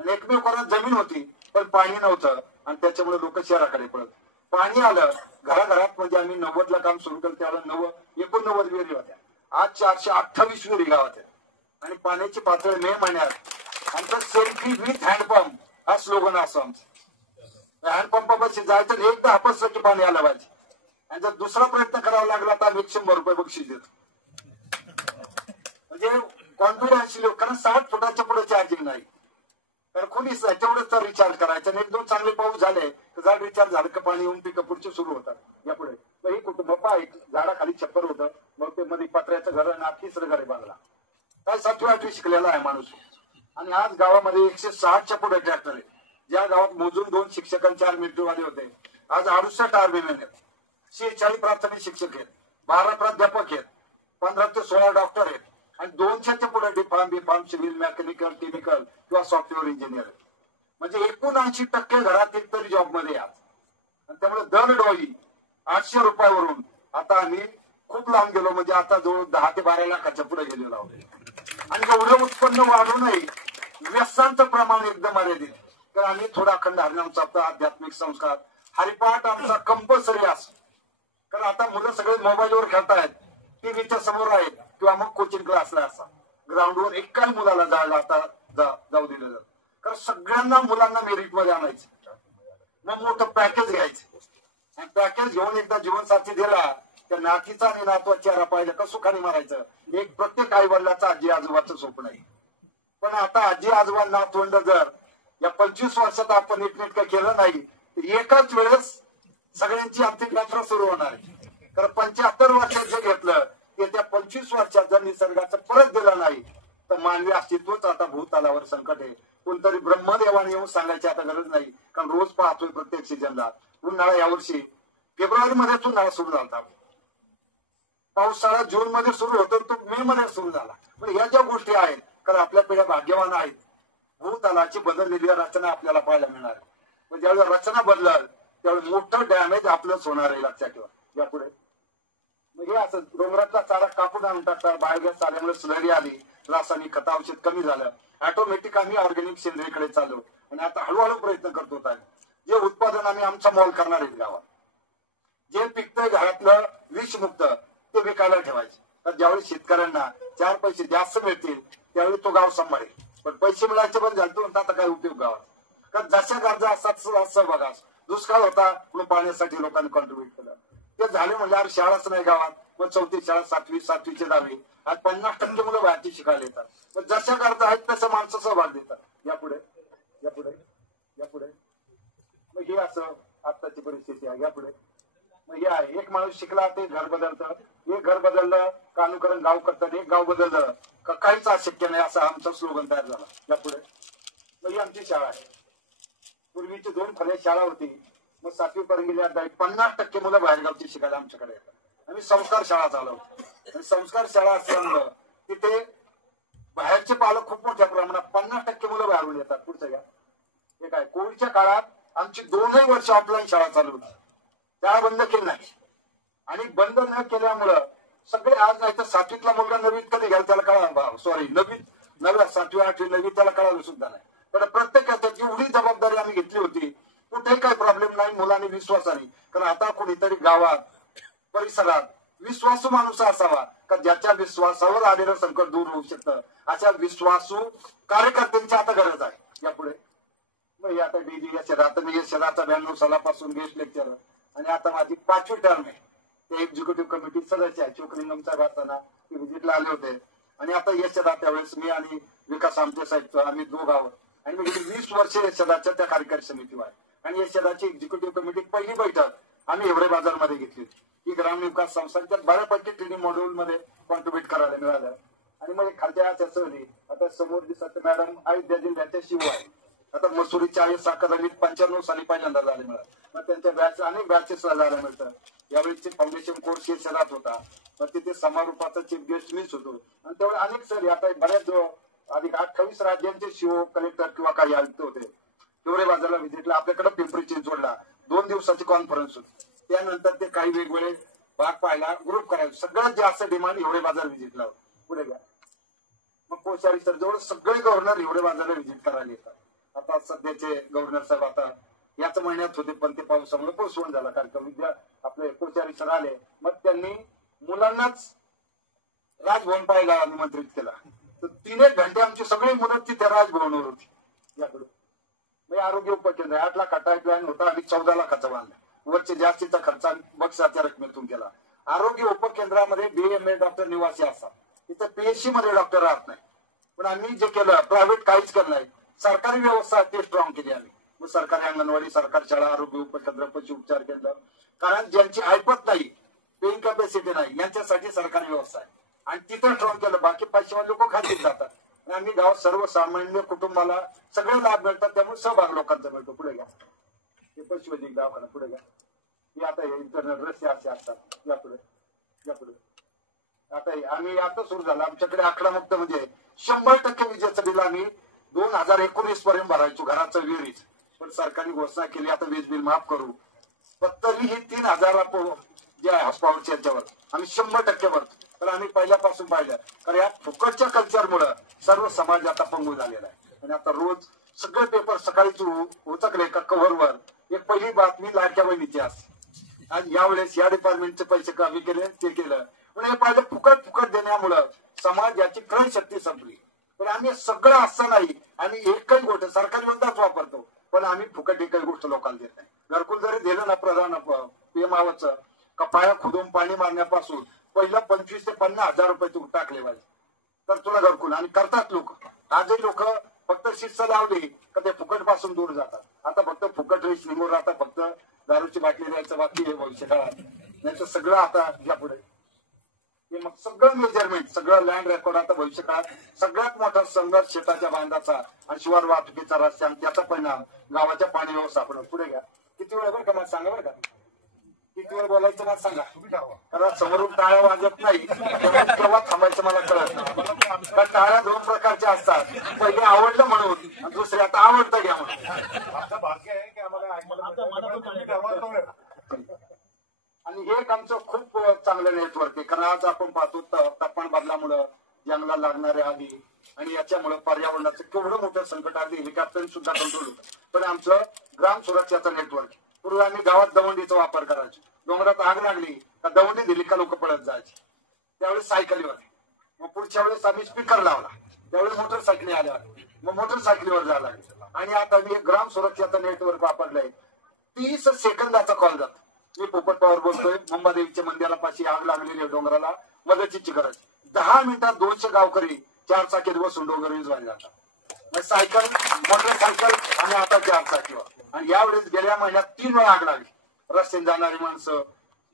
आणि एकमेव कोणात जमीन होती पण पाणी नव्हतं, आणि त्याच्यामुळे लोक शहराकडे पळत. पाणी आलं घराघरात, म्हणजे आम्ही 90ला काम सुरू केलं त्यावेळेला 89 विहिरी होत्या. आज 428 विहिरी गावात आहेत. आणि पाण्याची पातळी मे महिन्यात आमचं सेल्फी विथ हँडपंप हा स्लोगन असतो आमचं. हँडपंपापाशी जायचं, एकदा हापसलं की पाणी आलं पाहिजे. आणि जर दुसरा प्रयत्न करावा लागला तर आम्ही 100 रुपये बक्षीस देतो. म्हणजे कॉन्फिडन्शियल, कारण 60 फुटाच्या पुढे चार्जिंग नाही, तर कोणीच नाही. तेवढंच तर रिचार्ज करायचं. आणि 1-2 चांगले पाऊस झाले तर झाड रिचार्ज झालं का पाणी येऊन पिकं पुढचे सुरू होतात. यापुढे ही कुटुंब एक झाडाखाली छप्पर होतं, मग ते मध्ये पत्र्याचं घर आणि 3रं घर बांधला. काय 7वी-8वी शिकलेला आहे माणूस. आणि आज गावामध्ये 160च्या पुढे ट्रॅक्टर आहे. ज्या गावात मोजून 2 शिक्षक आणि 4 मिलिटरीवाले होते, आज 68 आर्मीमॅन आहेत, 46 प्राथमिक शिक्षक आहेत, 12 प्राध्यापक आहेत, 15 ते 16 डॉक्टर आहेत, आणि 200च्या पुढे बी-फार्म, सिव्हिल, मेकॅनिकल, केमिकल किंवा सॉफ्टवेअर इंजिनियर. म्हणजे 79% घरात एक तरी जॉब मध्ये आज. आणि त्यामुळे दर डोळी 800 रुपयावरून आता आम्ही खूप लांब गेलो, म्हणजे आता जवळ 10 ते 12 लाखाच्या पुढे गेलेलो आहोत. आणि एवढं उत्पन्न वाढूनही व्यसनांचं प्रमाण एकदम मर्यादित. तर आम्ही थोडा अखंड हरिनाम सप्ताह, आध्यात्मिक संस्कार, हरिपाठ आमचा कंपल्सरी असतो. कारण आता मुलं सगळे मोबाईलवर खेळतायत, टीव्हीच्या समोर आहेत, किंवा मग कोचिंग क्लासला असतात. ग्राउंडवर एकाही मुलाला जायला आता जाऊ दिलं जातं. कारण सगळ्यांना मुलांना मेरिट मध्ये आणायचं, मग मोठं पॅकेज घ्यायचं. आणि पॅकेज घेऊन एकदा जीवनसाथी दिला तर नातीचा आणि नातवाचा चेहरा पाहिला का सुखाने मारायचं. एक प्रत्येक आई वडिलाचं आजी आजोबाचं स्वप्न आहे. पण आता आजी आजोबा नातवंड जर या 25 वर्षात आपण एकनेटकं केलं नाही तर एकाच वेळेस सगळ्यांची आर्थिक यात्रा सुरू होणार आहे. कारण 75 वर्षात जे घेतलं ते त्या 25 वर्षात जर निसर्गाचं परत दिलं नाही तर मानवी अस्तित्वच आता भूतलावर संकट आहे. कोणतरी ब्रह्मदेवाने येऊन सांगायची आता गरज नाही, कारण रोज पाहतोय प्रत्येक सीजनला. उन्हाळा यावर्षी फेब्रुवारीमध्येच उन्हाळा सुरू झाला, पावसाळा जून मध्ये सुरू होतो, तो मे मध्ये सुरू झाला. पण या ज्या गोष्टी आहेत, कारण आपल्या पिढ्या भाग्यवान आहेत, भूतलाची बदललेली रचना आपल्याला पाहायला मिळणार. ज्यावेळेस रचना बदलल त्यावेळी मोठं डॅमेज आपलंच होणार आहे, लक्षात ठेवा. यापुढे हे असं डोंगरातला चारा कापून आणून टाकतात, बायोगॅस आल्यामुळे स्लरी आली, रासायनिक खत औषध कमी झालं, ऑटोमॅटिक आम्ही ऑर्गॅनिक सेंद्रियकडे चाललो आणि आता हळूहळू प्रयत्न करतो होता. जे उत्पादन आम्ही आमचा मोल करणार आहेत गावात, जे पिकतंय घरातलं विषमुक्त ते विकायला ठेवायचे. तर ज्यावेळी शेतकऱ्यांना 4 पैसे जास्त मिळतील त्यावेळी तो गाव सांभाळेल. पण पैसे मिळायचे पण झालतो आता काय उपयोग गावात, कारण जशा गरजा असतात सहभाग. दुष्काळ होता म्हणून पाण्यासाठी लोकांनी कॉन्ट्रीब्युट केलं, ते झाले म्हणजे आज शाळाच नाही गावात. मग 4थी शाळा 7वी 7वीचे 10वी, आज 50% मुलं बाहेरची शिकायला येतात. पण जशा गरजा आहेत तसं माणसं सहभाग देतात. यापुढे यापुढे यापुढे मग हे असं आत्ताची परिस्थिती आहे. यापुढे मग हे आहे, एक माणूस शिकला ते घर बदलतं, एक घर बदललं कानुकरण गाव करतात, एक गाव बदललं का काहीच अशक्य नाही, असं आमचं स्लोगन तयार झाला. यापुढे मग ही आमची शाळा आहे. पूर्वीची 2 फळे शाळा होती, मग 7वी पर्यंत गेली. आता 50% मुलं बाहेरगावची शिकायला आमच्याकडे येतात. आम्ही संस्कार शाळा चालवतो आणि संस्कार शाळा असल्यामुळं तिथे बाहेरचे पालक खूप मोठ्या प्रमाणात 50% मुलं बाहेरून येतात. पुढचं घ्या. हे काय, कोविडच्या काळात आमची 2 वर्ष ऑफलाईन शाळा चालू होती, शाळा बंद केली नाही. आणि बंद न केल्यामुळं सगळे आज नाही तर 7वीतला मुलगा 9वीत कधी घ्याल त्याला कळा, सॉरी 9वी 7वी 8वी 9वी त्याला कळालं सुद्धा नाही. पण प्रत्येकाची जेवढी जबाबदारी आम्ही घेतली होती कुठेही काही प्रॉब्लेम नाही, मुलांनी विश्वासाने. कारण आता कुणीतरी गावात परिसरात विश्वासू माणूस असावा का ज्याच्या विश्वासावर आलेलं संकट दूर होऊ शकतं. अशा विश्वासू कार्यकर्त्यांची आता गरज आहे. यापुढे मग आता डीजी या शहरात मी या शहराचा 92 सालापासून गेस्ट लेक्चर आणि आता माझी 5वी टर्म आहे. ते एक्झिक्युटिव्ह कमिटी सदस्य आहे. चोकलिंगम साहेब असताना ते व्हिजिटला आले होते आणि आता यशदा त्यावेळेस मी आणि विकास आमटे साहेब आम्ही दोघं आहोत आणि मी 20 वर्ष यशदाच्या त्या कार्यकारी समितीवर आहे. आणि यशदाची एक्झिक्युटिव्ह कमिटी पहिली बैठक आम्ही हिवरे बाजारमध्ये घेतली की ग्रामविकास संस्थांच्या बऱ्यापैकी ट्रेनिंग मॉड्यूल मध्ये कॉन्ट्रीब्युट करायला मिळालं. आणि मग खालच्या चर्चवली आता समोर दिसत मॅडम अयोध्या जिल्ह्याच्या शिव आहे. आता मसुरीच्या आहे साखर रवीत 95 साली पहिल्यांदा झाले मिळालं. मग त्यांच्या बॅच अनेक बॅचेसला जायला मिळतं. यावेळीचे फाउंडेशन कोर्स हे शहरात होता, मग तिथे समारोपाचा चीफ गेस्ट मीच होतो. आणि त्यावेळी अनेक सर आता बऱ्याच अधिक 28 राज्यांचे शिव कलेक्टर किंवा काही आयुक्त होते. हिवरे बाजारला व्हिजिटला आपल्याकडे पिंपरी चिंचवडला 2 दिवसाची कॉन्फरन्स होती. त्यानंतर ते काही वेगवेगळे भाग पाहायला ग्रुप करायचे. सगळ्यात जास्त डिमांड हिवरे बाजार व्हिजिटला होती. पुढे घ्या. मग कोश्यारी सर जवळ सगळे गव्हर्नर हिवरे बाजारला व्हिजिट करायला येतात. आता सध्याचे गव्हर्नर साहेब आता याच महिन्यात होते पण ते पावसामुळे पोस्टपोन झाला. कारण विद्या आपले कोश्यारी सर आले, मग त्यांनी मुलांनाच राजभवन पाहायला निमंत्रित केला. तर 3 घंटे आमची सगळी मुलं तिथे राजभवनावर होती. याकडे म्हणजे आरोग्य उपकेंद्र 8 लाखाचा प्लॅन होता, आम्ही 14 लाखाचा बांधला. वरचे जास्तीचा खर्च बक्षाच्या रकमेतून केला. आरोग्य उपकेंद्रामध्ये BMA डॉक्टर निवासी असतात, तिथं PHC मध्ये डॉक्टर राहत नाही. पण आम्ही जे केलं प्रायव्हेट काहीच केलं नाही, सरकारी व्यवस्था ते स्ट्रॉंग केली आम्ही. मग सरकारी अंगणवाडी, सरकारी शाळा, आरोग्य उपकेंद्र, पशु उपचार केंद्र, कारण ज्यांची ऐपत नाही, पेइंग कॅपॅसिटी नाही, यांच्यासाठी सरकारी व्यवस्था आहे आणि तिथं स्ट्रॉंग केलं. बाकी पैसेवाले लोक खातीत जातात आणि आम्ही गावात सर्वसामान्य कुटुंबाला सगळे लाभ मिळतात, त्यामुळे सहभाग लोकांचा मिळतो. पुढे घ्या. हे पशुवैद्यक दवाखाना पुढे घ्या. हे आता हे इंटरनेट रस्ते असे असतात. यापुढे यापुढे आता आम्ही आता सुरू झालं आमच्याकडे आकडा मुक्त म्हणजे 100% विजेचं बिल आम्ही 2019 पर्यंत भरायचो घराचं विहिरीच. पण सरकारने घोषणा केली आता वीज बिल माफ करू, पण तरीही 3000 जे आहे हॉस्पावरच्या याच्यावर आम्ही 100% भरतो. तर आम्ही पहिल्यापासून पाहिलं कारण या फुकटच्या कल्चरमुळे सर्व समाज आता पंगू झालेला आहे. आणि आता रोज सगळे पेपर सकाळीच उचकले का कव्हरवर एक पहिली बातमी लाडक्या बहिणीची असते. आणि यावेळेस या डिपार्टमेंटचे पैसे कमी केले ते केलं, पण हे पाहिलं फुकट फुकट देण्यामुळं समाजाची क्रय शक्ती संपली. पण आम्ही सगळं असतानाही आम्ही एकही गोष्ट सरकारी बंदाच वापरतो, पण आम्ही फुकट एकही गोष्ट लोकांना देत नाही. घरकुल जरी दिलं ना प्रधान PM आवाचं का पाया खुदून पाणी मारण्यापासून पहिला 25 ते 50 हजार रुपये तू टाकले पाहिजे तर तुला घरकुल. आणि करतात लोक. आजही लोक फक्त शिस्त लावली का ते फुकट पासून दूर जातात. आता फक्त फुकट रेश निघून आता फक्त दारूची बाटली द्यायचं बाकी आहे भविष्य काळात, नाही तर सगळं आता यापुढे मग सगळं मेजरमेंट सगळं लँड रेकॉर्ड आता भविष्य काळात सगळ्यात मोठा संघर्ष शेताच्या बांधाचा आणि शिवार वाहतुकीचा रस्ता आणि त्याचा परिणाम गावाच्या पाणी व्यवस्थापन. पुढे घ्या. किती वेळ बरं का मला सांगा बरं का, किती वेळ बोलायचं मला सांगा, कारण समोरून टाळ्या वाजत नाही केव्हा थांबायचं मला कळत नाही. टाळ्या 2 प्रकारच्या असतात, पहिले आवडलं म्हणून आणि दुसरे आता आवडतं घ्या म्हणून. भाग्य आहे की आम्हाला आणि हे एक आमचं खूप चांगलं नेटवर्क आहे. कारण आज आपण पाहतो तापमान बदलामुळं जंगलाला लागणारे आगी आणि याच्यामुळे पर्यावरणाचं केवढं मोठं संकट आधी हेलिकॉप्टर सुद्धा कंट्रोल होतं. पण आमचं ग्राम सुरक्षाचं नेटवर्क, पूर्वी आम्ही गावात दवंडीचा वापर करायचो. डोंगरात आग लागली का दवंडी दिली का लोक पळत जायचे. त्यावेळेस सायकलीवर, मग पुढच्या वेळेस आम्ही स्पीकर लावला, त्यावेळेस मोटरसायकली आल्या, मग मोटरसायकलीवर जायला लागले. आणि आता मी ग्राम सुरक्षाचं नेटवर्क वापरलंय. 30 सेकंदाचा कॉल जातो. मी पोपट पवार बोलतोय, मुंबादेवीच्या मंदिरापाशी आग लागलेली आहे डोंगराला, मदतीची गरज. 10 मिनिटात 200 गावकरी 4 चाकीत बसून डोंगर विझवायला जातात. सायकल, मोटरसायकल आणि आता 4 चाकीवर. आणि यावेळेस गेल्या महिन्यात 3 वेळा आग लागली. रस्त्याने जाणारी माणसं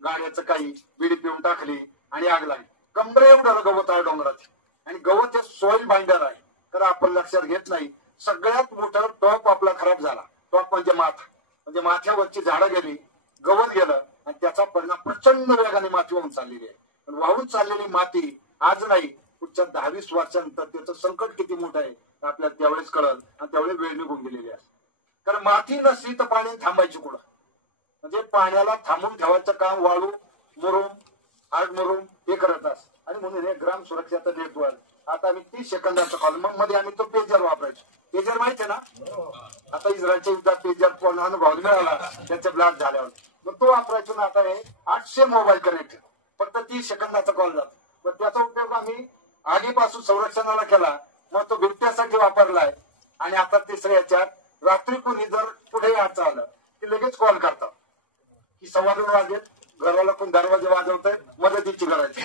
गाड्याचं काही बिडी पिऊन टाकली आणि आग लागली. कमरे एवढं गवत आहे डोंगरात आणि गवत हे सॉइल बाइंडर आहे. तर आपण लक्षात घेत नाही. सगळ्यात मोठा टॉप आपला खराब झाला. टॉप म्हणजे माथा, म्हणजे माथ्यावरची झाडं गेली, गवत गेलं आणि त्याचा परिणाम प्रचंड वेगाने माती वाहून चाललेली आहे. वाहून चाललेली माती आज नाही, पुढच्या 10-20 वर्षानंतर त्याचं संकट किती मोठं आहे आपल्याला त्यावेळेस कळलं. आणि त्यावेळेस वेळ निघून गेलेली आहे. कारण माती नसली तर पाणी थांबायची कुठं. म्हणजे पाण्याला थांबून ठेवायचं काम वाळू, मुरुम, आग मुरुम हे करत असत. आणि म्हणून हे ग्राम सुरक्षाचं नेटवर्क. आता आम्ही 30 सेकंदाचा कॉल, मग मध्ये आम्ही तो पेजर वापरायचो. पेजर माहिती आहे ना, आता इस्रायलच्या युद्धात पेजर पण अनुभव मिळाला त्याचे ब्लास्ट झाल्यावर, मग तो वापरायचो ना. आता हे 800 मोबाईल कनेक्ट, फक्त 30 सेकंदाचा कॉल जातो. मग त्याचा उपयोग आम्ही आगीपासून संरक्षणाला केला, मग तो बिबट्यासाठी वापरलाय. आणि आता तिसऱ्या याच्यात रात्री कोणी जर पुढे यायचं आलं की लगेच कॉल करतात की 2:15 वाजेत घराला कोण दरवाजे वाजवतोय, मदतीची गरज.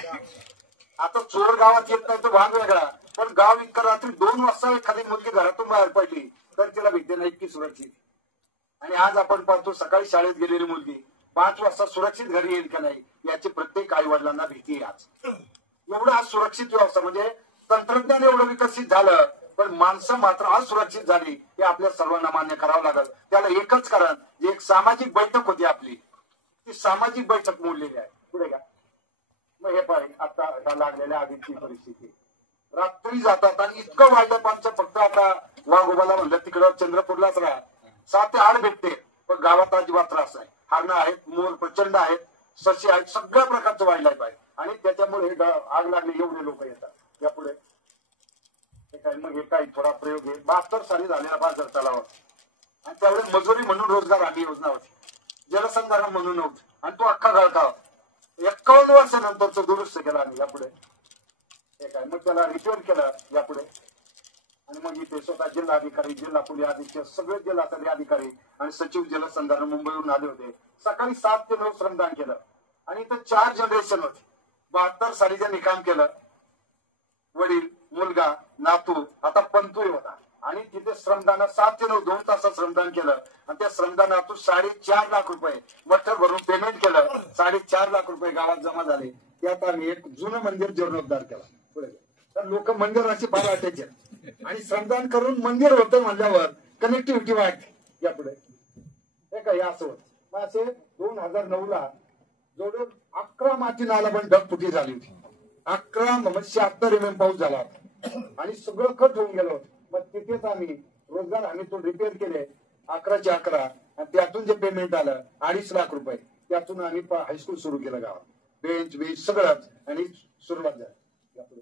आता चोर गावात येत नाही तो भाग वेगळा, पण गाव इतकं रात्री 2 वाजता एखादी मुलगी घरातून बाहेर पडली तर तिला भीती नाही इतकी सुरक्षित. आणि आज आपण पाहतो सकाळी शाळेत गेलेली मुलगी 5 वाजता सुरक्षित घरी येईल का नाही याची प्रत्येक आई वडिलांना भीती आहे. आज एवढं आज सुरक्षित व्यवस्था, म्हणजे तंत्रज्ञान एवढं विकसित झालं, पण माणसं मात्र असुरक्षित झाली. हे आपल्या सर्वांना मान्य करावं लागेल. त्याला एकच कारण, जी एक सामाजिक बैठक होती आपली, ती सामाजिक बैठक मोडलेली आहे. पुढे का मग हे पाहिजे आता लागलेल्या आगीची परिस्थिती. रात्री जातात आणि इतकं वाढलं आमचं. फक्त आता वाघोबाला म्हणलं तिकडं चंद्रपूरलाच राहा, 7 ते 8 भेटते, पण गावात अजिबात त्रास आहे. हरणं आहेत, मोर प्रचंड आहेत, सशी आहेत, सगळ्या प्रकारचं वाईल्ड लाईफ आहे. आणि त्याच्यामुळे आग लागले एवढे लोक येतात. यापुढे मग हे काही थोडा प्रयोग आहे. 72 साली झालेला बाजार तलावात, आणि त्यावेळेस मजुरी म्हणून रोजगार हमी योजना होती, जलसंधारण म्हणून नव्हती. आणि तो अख्खा गळका 51 वर्षानंतर तो दुरुस्त केला आम्ही. यापुढे हे काय मग त्याला रिपेअर केलं यापुढे. आणि मग इथे स्वतः जिल्हाधिकारी, जिल्हा पोलीस अधीक्षक, सगळे जिल्हास्तरीय अधिकारी आणि सचिव जलसंधारण मुंबईहून आले होते. सकाळी 7 ते 9 श्रमदान केलं. आणि इथं 4 जनरेशन होते. 72 साली ज्यांनी काम केलं, वडील, मुलगा, नातू, आता पंतू होता. आणि तिथे श्रमदान 7 ते 9 2 तासात श्रमदान केलं. आणि त्या श्रमदानातून 4.5 लाख रुपये मठ्ठर भरून पेमेंट केलं. 4.5 लाख रुपये गावात जमा झाले. त्यात आम्ही एक जुनं मंदिर जीर्णोद्धार केला. तर लोक मंदिराची फार वाटायचे. आणि श्रमदान करून मंदिर होतं म्हणल्यावर कनेक्टिव्हिटी वाढते. यापुढे हे काय असं होत. मग असे 2009ला जवळ 11 माती नाला पण ढगफुटी झाली होती. 11 म्हणजे 76 mm पाऊस झाला होता. आणि सगळं कट होऊन गेलं होतं. मग तिथेच आम्ही रोजगार हमी तो रिपेअर केले 11चे 11. आणि त्यातून जे पेमेंट आलं 2.5 लाख रुपये, त्यातून आम्ही हायस्कूल सुरू केलं गावात. बेंच सगळंच आणि सुरुवात झाली. यापुढे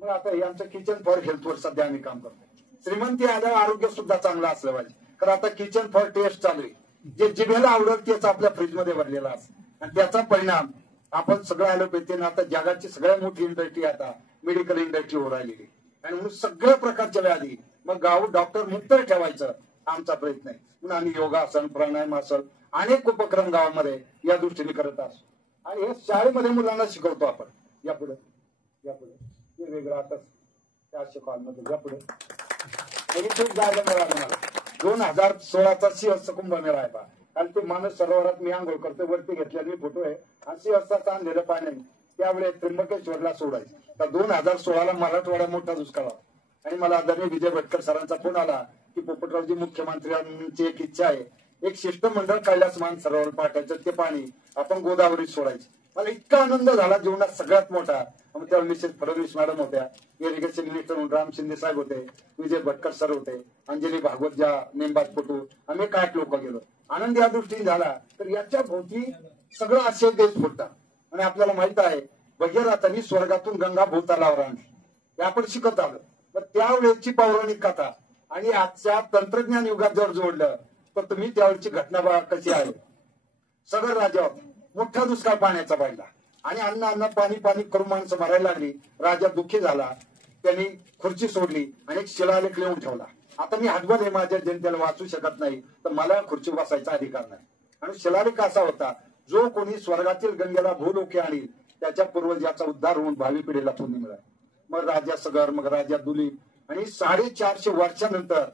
मग आता हे आमचं किचन फॉर हेल्थवर सध्या आम्ही काम करतो. श्रीमंती आल्यावर आरोग्य सुद्धा चांगलं असलं पाहिजे. कारण आता किचन फॉर टेस्ट चालू आहे. जे जिभेला आवडत तेच आपल्या फ्रीजमध्ये भरलेला असतं. आणि त्याचा परिणाम आपण सगळं ॲलोपॅथीने आता जगाची सगळ्यात मोठी इंडस्ट्री आता मेडिकल इंडस्ट्री होऊ राहिलेली. आणि म्हणून सगळ्या प्रकारच्या व्याधी मग गाव डॉक्टर मुक्त ठेवायचं आमचा प्रयत्न आहे. म्हणून आम्ही योगासन, प्राणायामासन अनेक उपक्रम गावामध्ये या दृष्टीने करत असतो. आणि हे शाळेमध्ये मुलांना शिकवतो आपण. यापुढे हे वेगळं आता 400 कॉलमध्ये. यापुढे खूप जायला मिळालं मला. 2016चा सिंहस्थ कुंभमेळा आहे. कारण ते मानस सरोवरात मी आंघोळ करतो, वरती घेतलेला मी फोटो आहे. आणि सिंहस्थाचं आणलेलं पाणी त्यावेळेस त्र्यंबकेश्वरला सोडायचं. तर 2016ला मराठवाडा मोठा दुष्काळ होता. आणि मला आदरणीय विजय भटकर सरांचा फोन आला की पोपटरावजी मुख्यमंत्र्यांची एक इच्छा आहे, एक शिष्टमंडळ कैलास मान सरोवर पाठायचं, ते पाणी आपण गोदावरीत सोडायचं. मला इतका आनंद झाला जीवनात सगळ्यात मोठा. तेव्हा मिसेस फडणवीस मॅडम होत्या, इरिगेशन मिनिस्टर म्हणून राम शिंदे साहेब होते, विजय भटकर सर होते, अंजली भागवत ज्या नेमबाजपटू, आम्ही 8 लोक गेलो. आनंद या दृष्टीने झाला तर याच्या भोवती सगळं असे देश फुटतात. आणि आपल्याला माहित आहे भगीरथांनी स्वर्गातून गंगा भूतलावर आणली, हे आपण शिकत आलो. तर त्यावेळेची पौराणिक कथा आणि आजच्या तंत्रज्ञान युगात जर जोडलं तर तुम्ही त्यावेळची घटना बघा कशी आहे. सगळं राज्यावर मोठा दुष्काळ पाण्याचा पडला आणि अन्न पाणी पाणी करून माणसं मरायला लागली. राजा दुःखी झाला, त्यांनी खुर्ची सोडली आणि एक शिलालेख लिहून ठेवला. आता मी हातबल हे माझ्या जनतेला वाचू शकत नाही तर मला खुर्ची बसायचा अधिकार नाही. आणि शिलालेख असा होता, जो कोणी स्वर्गातील गंगेला भूलोके आणील त्याच्या पूर्वजाचा उद्धार होऊन भावी पिढीला पुण्य मिळाल. मग राजा सगर, मग राजा दुलीप आणि 450 वर्षानंतर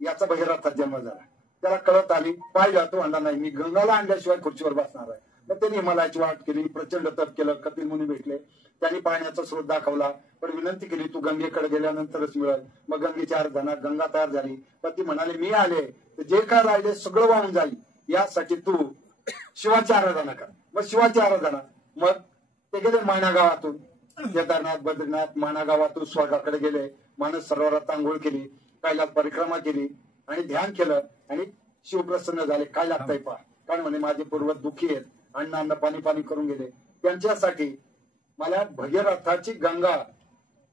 याचा भगीरथाचा जन्म झाला. त्याला कळत आली, पाहिलं तो म्हणला नाही मी गंगाला आणल्याशिवाय खुर्चीवर बसणार आहे. मग त्यांनी हिमालयाची वाट केली, प्रचंड तप केलं, कपिल मुनी भेटले, त्यांनी पाण्याचा स्रोत दाखवला, पण विनंती केली तू गंगेकडे गेल्यानंतरच मिळेल. मग गंगेची आराधना, गंगा तयार झाली. पण ती म्हणाले मी आले तर जे काय राहिले सगळं वाहून जाईल, यासाठी तू शिवाची आराधना कर. मग शिवाची आराधना, मग ते गेले माना गावातून, केदारनाथ बद्रीनाथ माना गावातून स्वर्गाकडे गेले. मानस सरोवरात आंघोळ केली, कैलास परिक्रमा केली आणि ध्यान केलं आणि शिवप्रसन्न झाले. काय लागतंय पहा, कारण म्हणे माझे पूर्वज दुःखी आहेत, अन्न पाणी पाणी करून गेले, त्यांच्यासाठी मला भगीरथाची गंगा,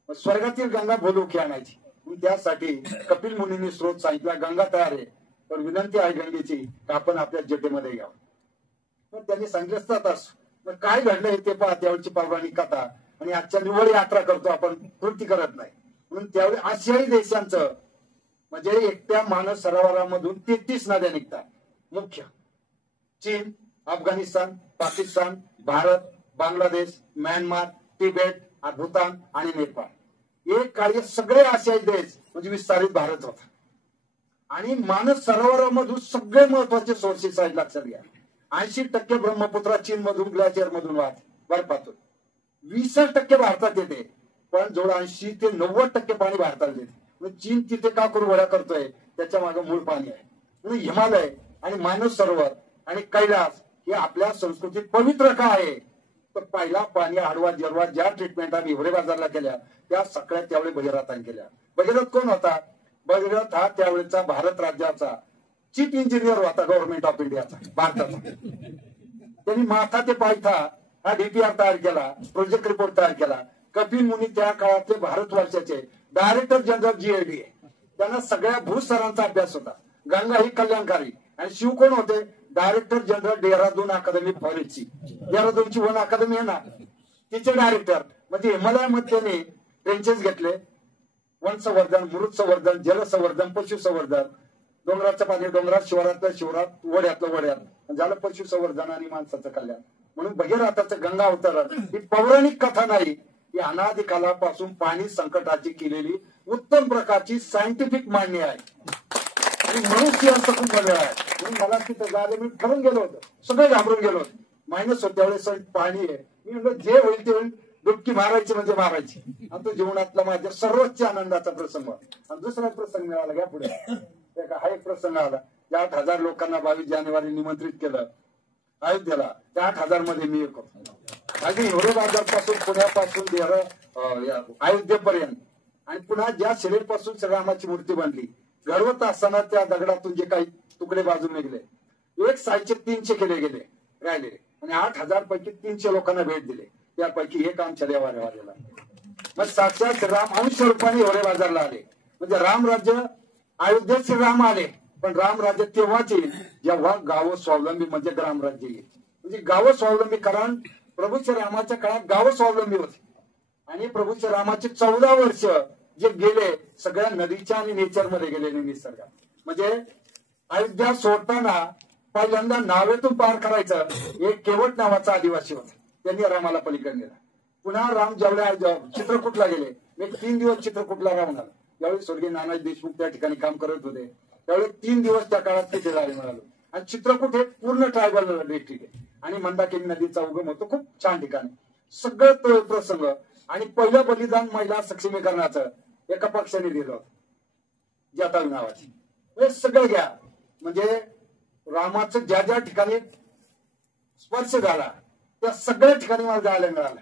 स्वर्गातील गंगा भूलोकी आणायची. त्यासाठी कपिल मुनींनी स्रोत सांगितला, गंगा तयार आहे पण विनंती आहे गंगेची की आपण आपल्या जटेमध्ये घ्यावं. मग त्यांनी सांगितलं तास. मग काय घडलंय ते पहा, त्यावेळची पौराणिक कथा. आणि आजच्या निवड यात्रा करतो आपण, कृती करत नाही. म्हणून त्यावेळी आशियाई देशांचं म्हणजे एकट्या मानस सरोवरामधून 33 नद्या निघतात. मुख्य चीन, अफगाणिस्तान, पाकिस्तान, भारत, बांगलादेश, म्यानमार, तिबेट, भूतान आणि नेपाळ. एक काळी सगळे आशियाई देश म्हणजे विस्तारित भारत होता. आणि मानस सरोवरामधून सगळे महत्वाचे सोर्सेस आहेत, लक्षात घ्या. 80% ब्रह्मपुत्रा चीन मधून ग्लेशियर मधून बर्फातून, 20% भारतात येते, पण जवळ 80 ते 90% पाणी भारतात येते. चीन तिथे का कुरघोड्या करतोय, त्याच्या मागे मूळ पाणी आहे. म्हणून हिमालय आणि मानस सरोवर आणि कैलास हे आपल्या संस्कृतीत पवित्र का आहे, तर पहिला पाणी आडवा जरवा ज्या ट्रीटमेंट आम्ही हिवरे बाजारला केल्या त्या सगळ्या त्यावेळी भगीरथाने केल्या. भगीरथ कोण होता? भगीरथ हा त्यावेळेचा भारत राज्याचा चीफ इंजिनियर होता, गव्हर्नमेंट ऑफ इंडियाचा, भारताचा. त्यांनी माथा ते पायथा हा डीपीआर तयार केला, प्रोजेक्ट रिपोर्ट तयार केला. कपिल मुनी त्या काळातले भारतवर्षाचे डायरेक्टर जनरल जीएडी, त्यांना सगळ्या भूस्तरांचा अभ्यास होता. गंगा ही कल्याणकारी. आणि शिव कोण होते? डायरेक्टर जनरल डेहराडून अकादमी फॉरेस्टची, डेहराडूनची वन अकादमी आहे ना, तिचे डायरेक्टर. म्हणजे हिमालयामध्ये त्यांनी ट्रेंचेस घेतले, वन संवर्धन, मृत संवर्धन, जल संवर्धन, पशु संवर्धन, डोंगराचं पाणी डोंगरात, शिवारातलं शिवरात, वड्यातलं वड्यात, झालं पशु संवर्धन आणि माणसाचं कल्याण. म्हणून भगीरथाचं गंगा अवतरण ही पौराणिक कथा नाही, ही अनादी कालापासून पाणी संकटाची केलेली उत्तम प्रकारची सायंटिफिक मांडणी आहे. आणि मनुष्य असं खूप बदल आहे. म्हणून मला तिथं जायला मी ठरून गेलो होतो, सगळे घाबरून गेलो होतो. मायनस होत त्यावेळेस पाणी आहे. मी म्हणलं जे होईल ते होईल, डुबकी मारायची म्हणजे मारायची. आणि तो जीवनातला माझ्या सर्वोच्च आनंदाचा प्रसंग. आणि दुसरा प्रसंग मिळाला घ्या पुढे. हा एक प्रसंग आला, 8,000 लोकांना 22 जानेवारी निमंत्रित केलं अयोध्येला. त्या 8,000 मध्ये मी एक होतो. अगदी हिवरे बाजार पासून, पुण्यापासून अयोध्येपर्यंत. आणि पुन्हा ज्या शिलेपासून श्रीरामाची मूर्ती बनली, घडवत असताना त्या दगडातून जे काही तुकडे बाजून निघले, एक साईडचे 300 केले गेले राहिले. आणि 8,000 पैकी 300 लोकांना भेट दिले. त्यापैकी एक आमच्या देवाऱ्याला. मग साक्षात श्रीराम अंश रूपाने हिवरे बाजारला आले. म्हणजे रामराज्य अयोध्येत श्रीराम आले, पण रामराज्य तेव्हाच येईल जेव्हा गावं स्वावलंबी म्हणजे ग्रामराज्य येईल. म्हणजे गावं स्वावलंबी, कारण प्रभू श्रीरामाच्या काळात गावं स्वावलंबी होती. आणि प्रभू श्रीरामाचे 14 वर्ष जे गेले सगळ्या नदीच्या आणि नेचर मध्ये गेले, निसर्गात. म्हणजे अयोध्या सोडताना पहिल्यांदा नावेतून पार करायचं एक केवट नावाचा आदिवासी होता, त्यांनी रामाला पलीकडे नेला. पुन्हा राम जेवढ्या चित्रकूटला गेले, मी 3 दिवस चित्रकूटला राहून आलो. त्यावेळी स्वर्गीय नानाजी देशमुख त्या ठिकाणी काम करत होते. त्यावेळी 3 दिवस त्या काळात तिथे जायला मिळालो. आणि चित्रकूट हे पूर्ण ट्रायबल डिस्ट्रिक्ट आहे आणि मंदाकिनी नदीचा उगम होतो, खूप छान ठिकाणी. सगळं तो प्रसंग. आणि पहिलं बलिदान महिला सक्षमीकरणाचं एका पक्षाने दिलं होतं, जटायू नावाची. हे सगळं घ्या. म्हणजे रामाचं ज्या ज्या ठिकाणी स्पर्श झाला त्या सगळ्या ठिकाणी मला जायला मिळालं.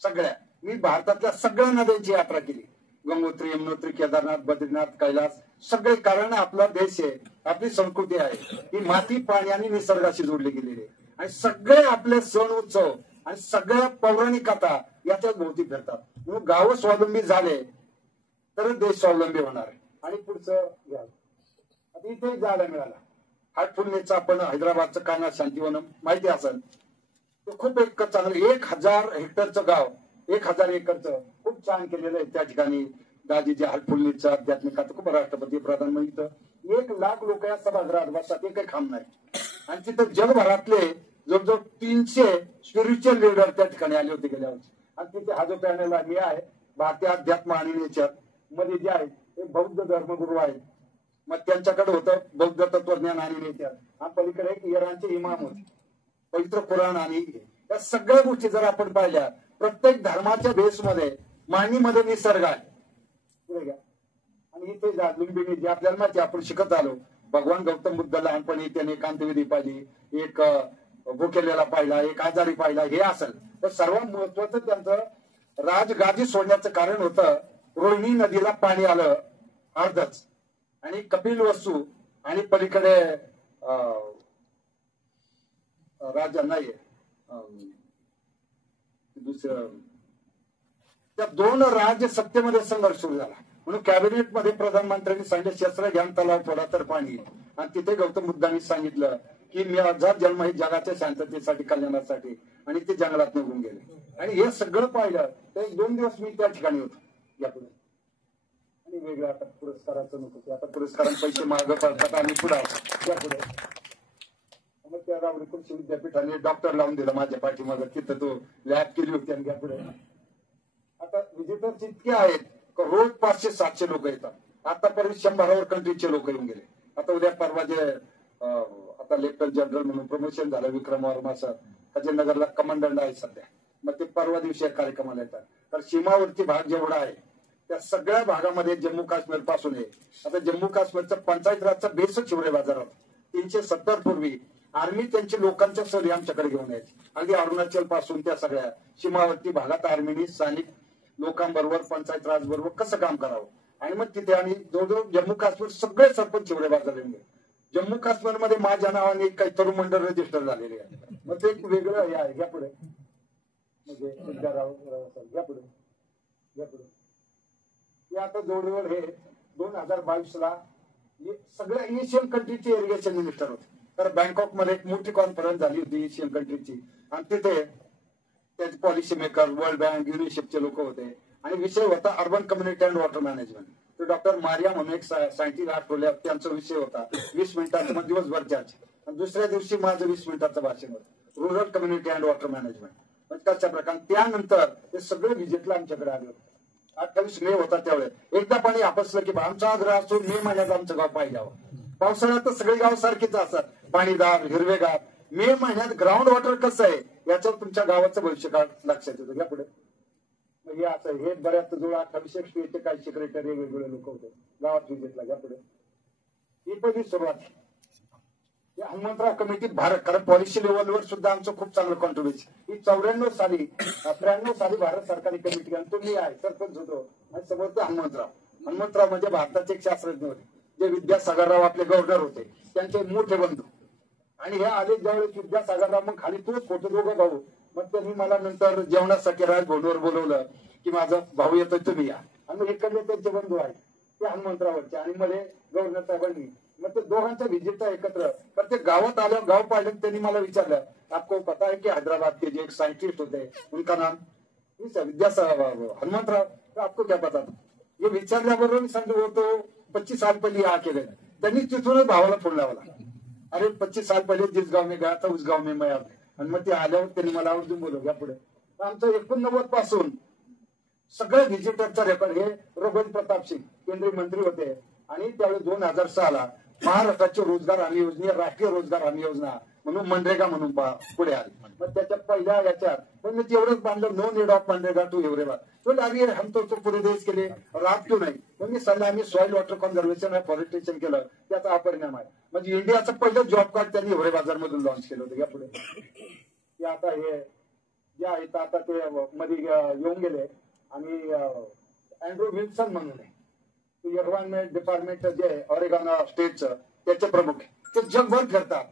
सगळ्या मी भारतातल्या सगळ्या नद्यांची यात्रा केली. गंगोत्री, यमुनोत्री, केदारनाथ, बद्रीनाथ, कैलास सगळे. कारण आपला देश आहे, आपली संस्कृती आहे, ही माती, पाणी आणि निसर्गाशी जोडली गेलेली आहे. आणि सगळे आपले सण उत्सव आणि सगळ्या पौराणिक कथा याच्याच भोवती फिरतात. म्हणून गाव स्वावलंबी झाले तर देश स्वावलंबी होणार आहे. आणि पुढचं घ्या, आता इथे जायला मिळालं हाटफुलनेचं आपण हैदराबादचं काना शांतिवनम माहिती असेल. ते खूप एक चांगलं 1000 हेक्टरचं गाव, 1000 एकरचं खूप छान केलेलं आहे. त्या ठिकाणी दाजीजी हाटफुलनेचं आध्यात्मिक आता खूप राष्ट्रपती प्रधानमंत्री 1 लाख लोक या सभागृहात बसतात, ते काही खांब नाही. आणि तिथं जगभरातले जवळजवळ 300 स्पिरिच्युअल लीडर त्या ठिकाणी आले होते गेल्या वर्षी. आणि तिथे हा जो पॅनल मी आहे भारतीय अध्यात्म आणि नेचर मध्ये जे आहे ते बौद्ध धर्मगुरू आहेत. मग त्यांच्याकडे होतं बौद्ध तत्वज्ञान आणि नेचर. हा पलीकडे एक इराणचे इमाम होते, पवित्र कुराण. आणि या सगळ्या गोष्टी जर आपण पाहिल्या प्रत्येक धर्माच्या बेसमध्ये मांडणीमध्ये निसर्ग आहे. पुढे घ्या. आणि इथे लुंबिनी जे आपल्याला माहिती आपण शिकत आलो, भगवान गौतम बुद्ध लहानपणी त्याने कांतविधी पाहिली, एक भुकेलेला पाहिला, एक आजारी पाहिला. हे असेल तर सर्वात महत्वाचं त्यांचं राजगादी सोडण्याचं कारण होतं रोहिणी नदीला पाणी आलं अर्धच. आणि कपिल वस्तू आणि पलीकडे राजा नाही दुसरं, त्या 2 राज्य सत्तेमध्ये संघर्ष सुरू झाला. म्हणून कॅबिनेटमध्ये प्रधानमंत्र्यांनी सांगितलं शस्त्र घ्या, तलाव फोडा तर पाणी. आणि तिथे गौतम बुद्धांनी सांगितलं की माझा जन्म हे जगाच्या शांततेसाठी, कल्याणासाठी. आणि ते जंगलात निघून गेले. आणि हे सगळं पाहिलं तर 1-2 दिवस मी त्या ठिकाणी होतो. यापुढे आणि वेगळं आता पुरस्काराचं नको, आता पुरस्कारांना पैसे मागं पडतात आणि पुढे यापुढे मग त्या रावडी कृषी विद्यापीठाने डॉक्टर लावून दिला माझ्या पाठीमागं. तिथं तो लॅब केली होती. आणि यापुढे आता व्हिजिटर्स इतके आहेत रोज 500-700 लोक येतात. आतापर्यंत 100वर कंट्रीचे लोक येऊन गेले. आता उद्या परवा जे आता लेफ्टनंट जनरल म्हणून प्रमोशन झालं विक्रम वर्मा सर, अजयनगरला कमांडंट आहे सध्या. मग ते परवा दिवशी या कार्यक्रमाला येतात. तर सीमावर्ती भाग जेवढा आहे त्या सगळ्या भागामध्ये जम्मू काश्मीर पासून आहे. आता जम्मू काश्मीरचा पंचायत राजचा बेसच शिवरे बाजारात 370 पूर्वी आर्मी त्यांच्या लोकांच्या सरी आमच्याकडे घेऊन यायची. अगदी अरुणाचल पासून त्या सगळ्या सीमावर्ती भागात आर्मीनी स्थानिक लोकांबरोबर पंचायत राज बरोबर कसं काम करावं. आणि मग तिथे आणि जवळजवळ जम्मू काश्मीर सगळे सरपंच शिवरे बाजार येऊन गेले. जम्मू काश्मीरमध्ये माझ्या नावाने काही तरुण मंडळ रजिस्टर झालेले आहे. मग ते एक वेगळं हे आहे. या पुढे म्हणजे या पुढे हे आता जवळजवळ हे 2022ला सगळ्या एशियन कंट्रीचे इरिगेशन मिनिस्टर होते. तर बँकॉकमध्ये एक मोठी कॉन्फरन्स झाली होती एशियन कंट्रीची. आणि तिथे त्याचे पॉलिसी मेकर, वर्ल्ड बँक, युनिसेफचे लोक होते. आणि विषय होता urban community and water management. तो डॉक्टर मारिया म्हणून एक सायंटिस्ट आठवले, त्यांचा विषय होता 20 मिनिटांचा, मग दिवसभर चर्चा. आणि दुसऱ्या दिवशी माझं 20 मिनिटाचं भाषण होतं rural community and water management. म्हणजे कशा प्रकारे त्यानंतर ते सगळे व्हिजिटला आमच्याकडे आले होते. 28 मे होता त्यावेळेस. एकदा पाणी आपसलं की आमचा आग्रह असून मे महिन्यात आमचं गाव पाहिजे हवं. पावसाळ्यात तर सगळे गाव सारखीच असतात, पाणीदार, हिरवेगार. मे महिन्यात ग्राउंड वॉटर कसं आहे याच्यावर तुमच्या गावाचं भविष्यकाळ लक्षात येतं. या पुढे हे असं हे बऱ्याच जवळ 28 स्टेटचे काही सेक्रेटरी वेगवेगळे लोक होते गावात व्हिजिटला. या पुढे ही पहिली सुरुवात. हनुमंतराव कमिटी भारत, कारण पॉलिसी लेवलवर सुद्धा आमचं खूप चांगलं कॉन्ट्रीब्युशन. ही 93 साली भारत सरकारी कमिटी. आणि तुम्ही आहे सरपंच होतो आणि समोर ते हनुमंतराव म्हणजे भारताचे एक शास्त्रज्ञ होते, जे विद्यासागरराव आपले गव्हर्नर होते, त्यांचे मोठे बंधू. आणि हे आले ज्यावेळेस विद्यासागरराव, मग खाली तोच होतो दोघं भाऊ. मग त्यांनी मला नंतर जेवणासाठी राजभवनवर बोलवलं की माझा भाऊ येतोय तुम्ही या. आणि मग इकडले त्यांचे बंधू आहेत ते हनुमंतरावचे आणि मध्ये गव्हर्नर साहेबांनी. मग ते दोघांच्या व्हिजिटचा एकत्र. तर ते गावात आलं, गाव पाहिलं, त्यांनी मला विचारलं आपको पता है की हैदराबाद के जो एक साइंटिस्ट होते उनका नाम हनुमंतराव, तो आपको क्या पता था. हे विचारल्याबरोबर मी सांगतो होतो 25 साल पहिले हा केले. त्यांनी तिथूनच भावाला फोन लावला, अरे 25 साल पहिले जिस गाव में गया था उस गाव में मैं आया. आणि मग ते आल्यावर त्यांनी मला आवर्जून बोलवलं. पुढे आमचं 89 पासून सगळ्या व्हिजिटरचा रेकॉर्ड. हे रघुवंश प्रताप सिंग केंद्रीय मंत्री होते आणि त्यावेळी 2006ला महाराष्ट्राची रोजगार हमी योजने राष्ट्रीय रोजगार हमी योजना म्हणून मनरेगा म्हणून पुढे आली. मग त्याच्या पहिल्या याच्यात पण मी तेवढंच बांधलं, नो नीड ऑफ मनरेगा टू एव्हरीवन. तो अरे हम तो पूरे देश केले रात क्यों नाही. पण मी सल्ला आम्ही सॉइल वॉटर कन्झर्वेशन आणि फॉरेस्टेशन केलं, त्याचा हा परिणाम आहे. म्हणजे इंडियाचं पहिलं जॉब कार्ड त्यांनी हिवरे बाजार मधून लॉन्च केलं होतं. या पुढे आता हे जे आहेत आता ते मध्ये येऊन गेले आणि अँड्रू विल्सन म्हणून आहे, एन्व्हायरमेंट डिपार्टमेंट जे आहे ऑरेगॉन स्टेटचं त्याचे प्रमुख आहे. ते जगभर फिरतात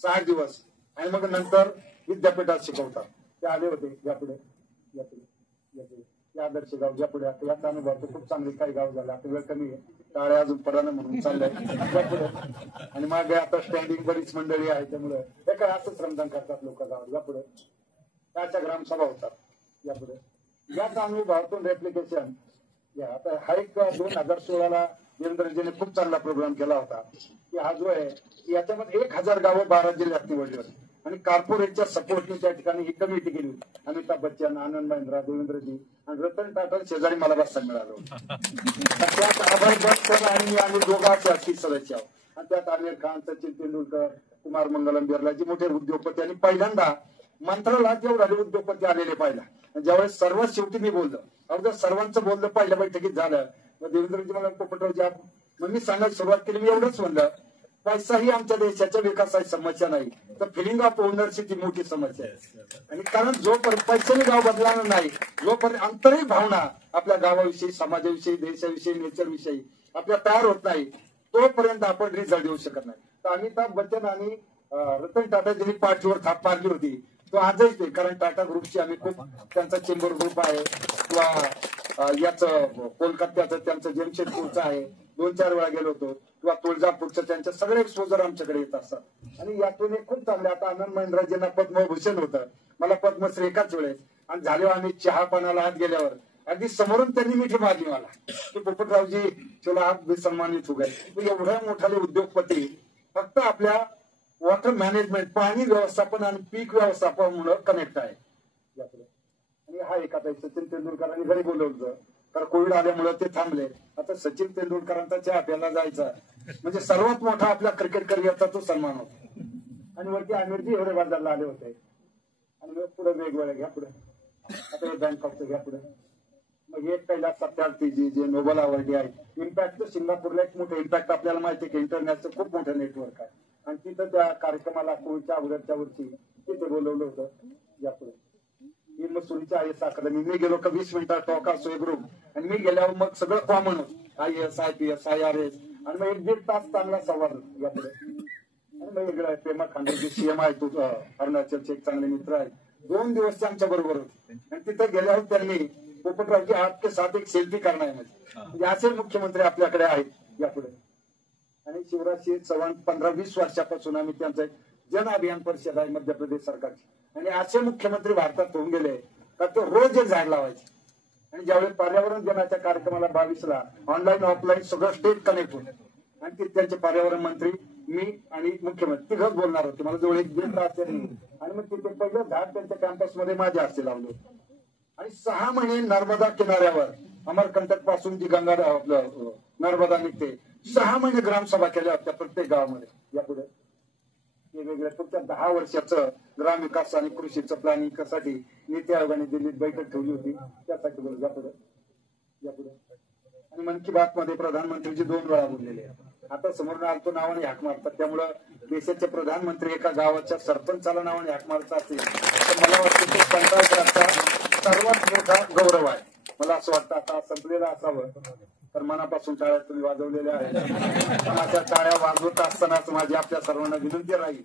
6 दिवस आणि मग नंतर विद्यापीठात शिकवतात. ते आले होते यापुढे या आदर्श गाव यापुढे. आता याचा अनुभव तो खूप चांगले काही गाव झाले. आता वेळ कमी आहे, टाळ्या अजून पडायला म्हणून चाललंय यापुढे. आणि मागे आता स्टँडिंग बरीच मंडळी आहे, त्यामुळे हे काय असंच श्रमदान करतात लोक गावात. यापुढे त्याच्या ग्रामसभा होतात. यापुढे याचा अनुभवातून रेप्लिकेशन आता हा एक 2016ला देवेंद्रजीने खूप चांगला प्रोग्राम केला होता की हा जो आहे याच्यामध्ये 1000 गावं 12 जिल्ह्यात निवडली होती आणि कॉर्पोरेटच्या सपोर्टने त्या ठिकाणी ही कमिटी केली होती. अमिताभ बच्चन, आनंद महिंद्रा, देवेंद्रजी आणि रतन टाटा शेजारी मला बसायला मिळालं होतं. त्यात आभार बच्चन आणि आम्ही दोघा शासकीय सदस्य आहोत. आणि त्यात आमिर खान, सचिन तेंडुलकर, कुमार मंगलम बिर्ला जे मोठे उद्योगपती. आणि पहिल्यांदा मंत्रालयात जेव्हा झाले उद्योगपती आलेले पाहिला, ज्यावेळेस सर्वात शेवटी मी बोललो, अगोदर सर्वांचं बोलणं पहिल्या बैठकीत झालं. मग देवेंद्रजी मला पोपटरावजी मग मी सांगायला सुरुवात केली. मी एवढंच म्हणलं, पैसाही आमच्या देशाच्या विकासाची समस्या नाही, तर फिलिंग ऑफ ओनरशिप ही मोठी समस्या आहे. आणि कारण जोपर्यंत पैशाने गाव बदलणार नाही, जोपर्यंत आंतरिक भावना आपल्या गावाविषयी, समाजाविषयी, देशाविषयी, नेचरविषयी आपल्या तयार होत नाही, तोपर्यंत आपण रिझल्ट देऊ शकत नाही. तर अमिताभ बच्चन आणि रतन टाटा ज्यांनी पाठीवर थाप मारली होती तो आजही ते, कारण टाटा ग्रुपची आम्ही खूप, त्यांचा चेंबर ग्रुप आहे किंवा याचं कोलकात्याचं त्यांचं जमशेदपूरचं आहे, 2-4 वेळा गेलो होतो, किंवा तुळजापूरचं त्यांच्या सगळे एक्सपोजर आमच्याकडे येत असतात. आणि यातून एक खूप चांगले, आता आनंद महिंद्राजींना पद्मभूषण होतं, मला पद्मश्री एकाच वेळेस. आणि झाल्यावर आम्ही चहा पानाला हात गेल्यावर अगदी समोरून त्यांनी मिठी मारली मला की पोपटरावजी तुला हात सन्मानित होऊ गए. एवढ्या मोठाले उद्योगपती फक्त आपल्या वॉटर मॅनेजमेंट, पाणी व्यवस्थापन आणि पीक व्यवस्थापनामुळे कनेक्ट आहे. आणि हा एक आता सचिन तेंडुलकरांनी घरी बोलवलं, तर कोविड आल्यामुळे ते थांबले. आता सचिन तेंडुलकरांचा चहा प्यायला जायचा म्हणजे सर्वात मोठा आपल्या क्रिकेट करिअरचा तो सन्मान होता. आणि वरती आमिरजी एवढे बाजारला आले होते. आणि पुढे वेगवेगळे घ्या, पुढे आता हे बँकॉकचं घ्या, पुढे मग एक पहिला सत्यार्थीजी जे नोबल अवॉर्डी आहे. इम्पॅक्ट सिंगापूरला एक मोठं इम्पॅक्ट आपल्याला माहिती आहे की इंटरनॅशनल खूप मोठं नेटवर्क आहे. आणि तिथं त्या कार्यक्रमाला कोविडच्या अगोदरच्या वर्षी तिथे बोलवलं होतं. यापुढे ही मसुरीची IAS अकादमी. मी गेलो का 20 मिनिटात टॉक असो ग्रुप, आणि मी गेल्यावर मग सगळं कॉमन होत, IAS, IPS, IRS, आणि मग 1-1.5 तास चांगला संवाद होतो यापुढे. आणि मग वेगळं पेमा खांडे जे CM आहे, तो अरुणाचलचे एक चांगले मित्र आहेत, 2 दिवस आमच्या बरोबर होते. आणि तिथे गेल्यावर त्यांनी पोपटरावजी आपके साथ एक सेल्फी करणार म्हणजे असे मुख्यमंत्री आपल्याकडे आहेत यापुढे. आणि शिवराज सिंह चव्हाण 15-20 वर्षापासून आम्ही त्यांचं जन अभियान परिषद आहे मध्य प्रदेश सरकारची. आणि असे मुख्यमंत्री भारतात होऊन गेले तर ते रोज एक झाड लावायचे. आणि ज्यावेळी पर्यावरण दिनाच्या कार्यक्रमाला 22ला ऑनलाईन ऑफलाईन सगळं स्टेट कनेक्ट होतं. आणि ते त्यांचे पर्यावरण मंत्री, मी आणि मुख्यमंत्री तिघच बोलणार होते. मला जवळ 1-1.5 तास आणि मग तिथे पहिलं झाड त्यांच्या कॅम्पसमध्ये माझ्या हस्ते लावलं. आणि 6 महिने नर्मदा किनाऱ्यावर अमरकंटक पासून जी गंगा आपलं नर्मदा निघते, 6 महिने ग्रामसभा केल्या होत्या प्रत्येक गावामध्ये. यापुढे वेगवेगळ्या पुढच्या 10 वर्षाचं ग्राम विकास आणि कृषीचं प्लॅनिंग साठी नीती आयोगाने दिल्लीत बैठक ठेवली होती, त्यासाठी बोलू. यापुढे आणि मन की बात मध्ये प्रधानमंत्रीजी 2 वेळा बोललेले. आता समोर आलतो नावाने हाक मारतात, त्यामुळं देशाचे प्रधानमंत्री एका गावाच्या सरपंचाला नावाने हाक मारत असतील तर मला वाटतं तो पंचायत सर्वात मोठा गौरव आहे. मला असं वाटतं आता संपलेलं असावं, तर मनापासून टाळ्या तुम्ही वाजवलेल्या आहेत. माझ्या टाळ्या वाजवत असतानाच माझी आपल्या सर्वांना विनंती राहील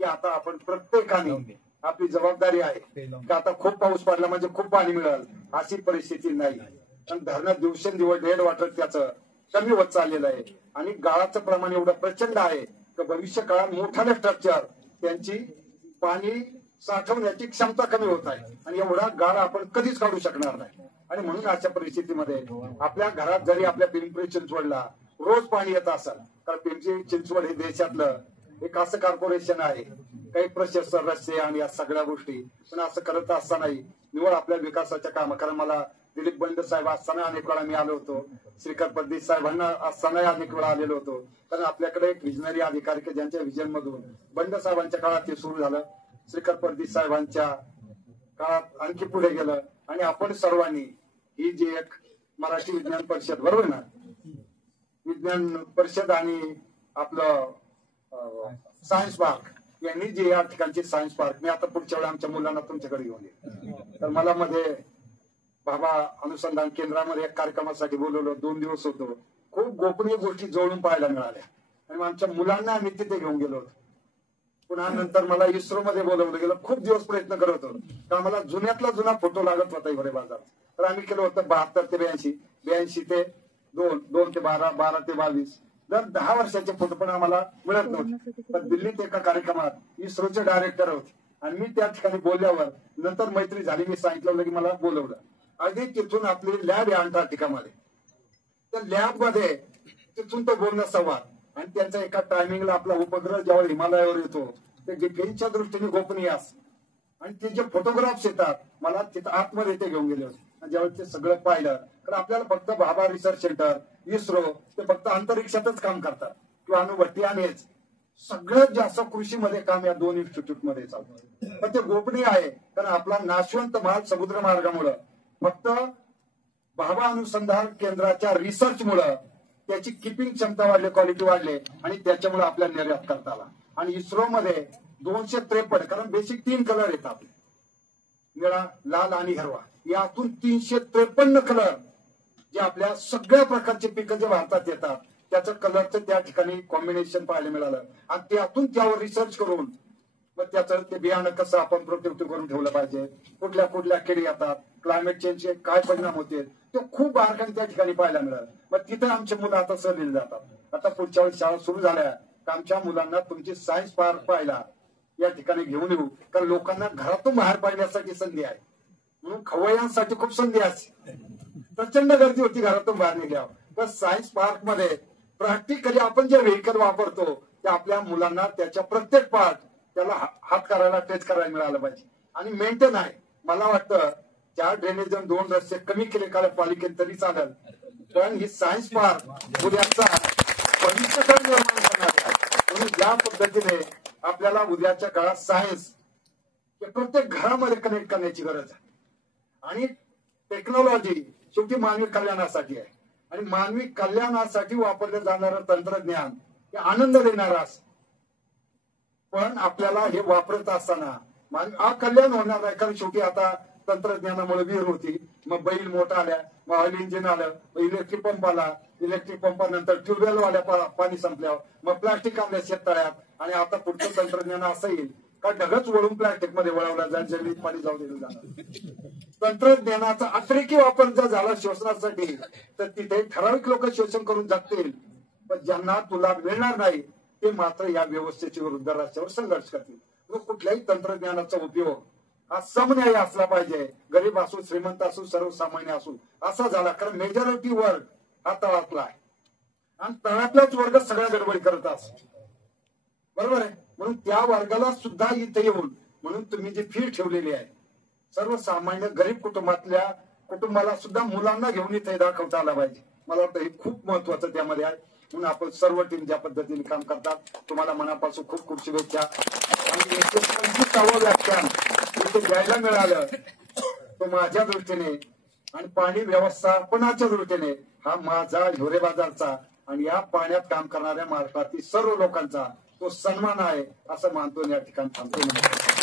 की आता आपण प्रत्येकाने आपली जबाबदारी आहे की आता खूप पाऊस पडला म्हणजे खूप पाणी मिळालं अशी परिस्थिती नाही. पण धरणं दिवसेंदिवस डेड वॉटर त्याचं कमी होत चाललेलं आहे. आणि गाळाचं प्रमाण एवढं प्रचंड आहे की भविष्य काळात मोठाले स्ट्रक्चर त्यांची पाणी साठवण्याची क्षमता कमी होत आहे. आणि एवढा गाळा आपण कधीच काढू शकणार नाही. आणि म्हणून अशा परिस्थितीमध्ये आपल्या घरात जरी आपल्या पिंपरी चिंचवडला रोज पाणी येत असेल, तर पिंपरी चिंचवड हे देशातलं एक असं कॉर्पोरेशन आहे, काही प्रशस्त रस्ते आणि या सगळ्या गोष्टी, पण असं करत असतानाही निवड आपल्या विकासाच्या काम. कारण मला दिलीप बंड साहेब असताना अनेक वेळा मी आलो होतो, श्रीकर परदेश साहेबांना असताना अनेक वेळा आलेलो होतो. कारण आपल्याकडे एक विजनरी अधिकारी की ज्यांच्या विजन मधून बंड साहेबांच्या काळात ते सुरू झालं, श्रीकर परदेश साहेबांच्या काळात आणखी पुढे गेलं. आणि आपण सर्वांनी ही जी एक मराठी विज्ञान परिषद, बरोबर ना, विज्ञान परिषद आणि आपलं सायन्स पार्क यांनी जे या ठिकाणचे सायन्स पार्क, मी आता पुढच्या वेळी आमच्या मुलांना तुमच्याकडे घेऊन येईल. तर मला मध्ये बाबा अनुसंधान केंद्रामध्ये एक कार्यक्रमासाठी बोलवलं, 2 दिवस होतो. खूप गोपनीय गोष्टी जवळून पाहायला मिळाल्या आणि आमच्या मुलांना आम्ही तिथे घेऊन गेलो होतो. पुन्हा नंतर मला इस्रो मध्ये बोलवलं गेलं. खूप दिवस प्रयत्न करत होतो कारण मला जुन्यातला जुना फोटो लागत होता हिवरे बाजार. तर आम्ही केलं होतं 72 ते 82, 82 ते 2, 2 ते 12, 12 ते 22, दर 10 वर्षाचे फोटो पण आम्हाला मिळत नव्हते. पण दिल्लीत एका कार्यक्रमात इस्रोचे डायरेक्टर होते आणि मी त्या ठिकाणी बोलल्यावर नंतर मैत्री झाली. मी सांगितलं की मला बोलवलं. अगदी तिथून आपली लॅब आहे अंटार्क्टिकामध्ये. त्या लॅब मध्ये तिथून तो बोलणं संवाद आणि त्यांचा एका टायमिंगला आपला उपग्रह जेव्हा हिमालयावर येतो ते डिफेन्सच्या दृष्टीने गोपनीय असतं आणि ते जे फोटोग्राफ्स येतात मला तिथं आतमध्ये ते घेऊन गेले होते. आणि ज्यावेळी ते सगळं पाहिलं तर आपल्याला फक्त भाभा रिसर्च सेंटर, इस्रो ते फक्त अंतरिक्षातच काम करतात किंवा अणुभट्टी आणि हेच सगळ्यात जास्त कृषीमध्ये काम या 2 इन्स्टिट्यूटमध्ये चालतं. पण ते गोपनीय आहे कारण आपला नाशवंत माल समुद्र मार्गामुळे फक्त भाभा अनुसंधान केंद्राच्या रिसर्चमुळे त्याची किपिंग क्षमता वाढली, क्वालिटी वाढली आणि त्याच्यामुळे आपल्याला निर्यात करता आला. आणि इस्रोमध्ये 253, कारण बेसिक 3 कलर येतात आपले, निळा, लाल आणि हिरवा. यातून 353 कलर जे आपल्या सगळ्या प्रकारचे पिकं जे भारतात येतात त्याचं कलरचं त्या ठिकाणी कॉम्बिनेशन पाहायला मिळालं. आणि त्यातून त्यावर रिसर्च करून मग त्याचं ते बियाणं कसं आपण प्रोटेक्टिव्ह करून ठेवलं पाहिजे, कुठल्या कुठल्या किडी येतात, क्लायमेट चेंजचे काय परिणाम होते ते खूप बारकाईने त्या ठिकाणी पाहायला मिळालं. मग तिथे आमचे मुलं आता सहलीला जातात. आता पुढच्या वेळी शाळा सुरू झाल्या तर आमच्या मुलांना तुमची सायन्स पार्क पाहायला या ठिकाणी घेऊन येऊ. कारण लोकांना घरातून बाहेर पाडण्यासाठी संधी आहे म्हणून खवय्यांसाठी खूप संधी असते. प्रचंड गर्दी होती घरातून बाहेर निघल्यावर. पण सायन्स पार्क मध्ये प्रॅक्टिकली आपण जे व्हेकल वापरतो ते आपल्या मुलांना त्याच्या प्रत्येक पार्ट त्याला हात करायला, टच करायला मिळालं पाहिजे आणि मेंटेन आहे. मला वाटतं 4 ड्रेनेज 2 रस्ते कमी केले का पालिकेत तरी चालेल, पण ही सायन्स पार्क उद्याचा भविष्यकाळ निर्माण करणार आहे. म्हणून या पद्धतीने आपल्याला उद्याच्या काळात सायन्स प्रत्येक घरामध्ये कनेक्ट करण्याची गरज आहे. आणि टेक्नॉलॉजी शेवटी मानवी कल्याणासाठी आहे आणि मानवी कल्याणासाठी वापरलं जाणारं तंत्रज्ञान हे आनंद देणारं असं. पण आपल्याला हे वापरत असताना कल्याण होणार नाही. कारण शेवटी आता तंत्रज्ञानामुळे विहीर होती, मग बैल मोठा आल्या, मग ऑइल इंजिन आलं, मग इलेक्ट्रिक पंप आला, इलेक्ट्रिक पंपानंतर ट्यूबवेल वाल्या पाणी संपल्यावर मग प्लास्टिक आणल्या शेततळ्यात आणि आता पुढचं तंत्रज्ञान असं येईल का ढगच वळून प्लास्टिक मध्ये वळवला जाईल, जमिनीत पाणी जाऊ दिलं जाणार. तंत्रज्ञानाचा अतिरेकी वापर जर झाला शोषणासाठी तर तिथे ठराविक लोक शोषण करून जगतील, पण ज्यांना तुला मिळणार नाही ते मात्र या व्यवस्थेच्या विरुद्ध रस्त्यावर संघर्ष करतील. कुठल्याही तंत्रज्ञानाचा उपयोग हा समन्याय असला पाहिजे. गरीब असू, श्रीमंत असू, सर्वसामान्य असू असा झाला. कारण मेजॉरिटी वर्ग हा तळातला आहे आणि तळातलाच वर्ग सगळ्या गडबडी करत असतो, बरोबर आहे. म्हणून त्या वर्गाला सुद्धा इथे येऊन म्हणून तुम्ही जी फी ठेवलेली आहे सर्वसामान्य गरीब कुटुंबाला सुद्धा मुलांना घेऊन इथे दाखवता आला पाहिजे. मला वाटतं हे खूप महत्वाचं त्यामध्ये आहे. म्हणून आपण सर्व टीम ज्या पद्धतीने काम करतात तुम्हाला मनापासून खूप खूप शुभेच्छा. आणि 125वे व्याख्यान इथे द्यायला मिळालं तो माझ्या दृष्टीने आणि पाणी व्यवस्थापनाच्या दृष्टीने हा माझा हिवरे बाजारचा आणि या पाण्यात काम करणाऱ्या महाराष्ट्रातील सर्व लोकांचा तो सन्मान आहे असं मानतो. या ठिकाणी थांबतो.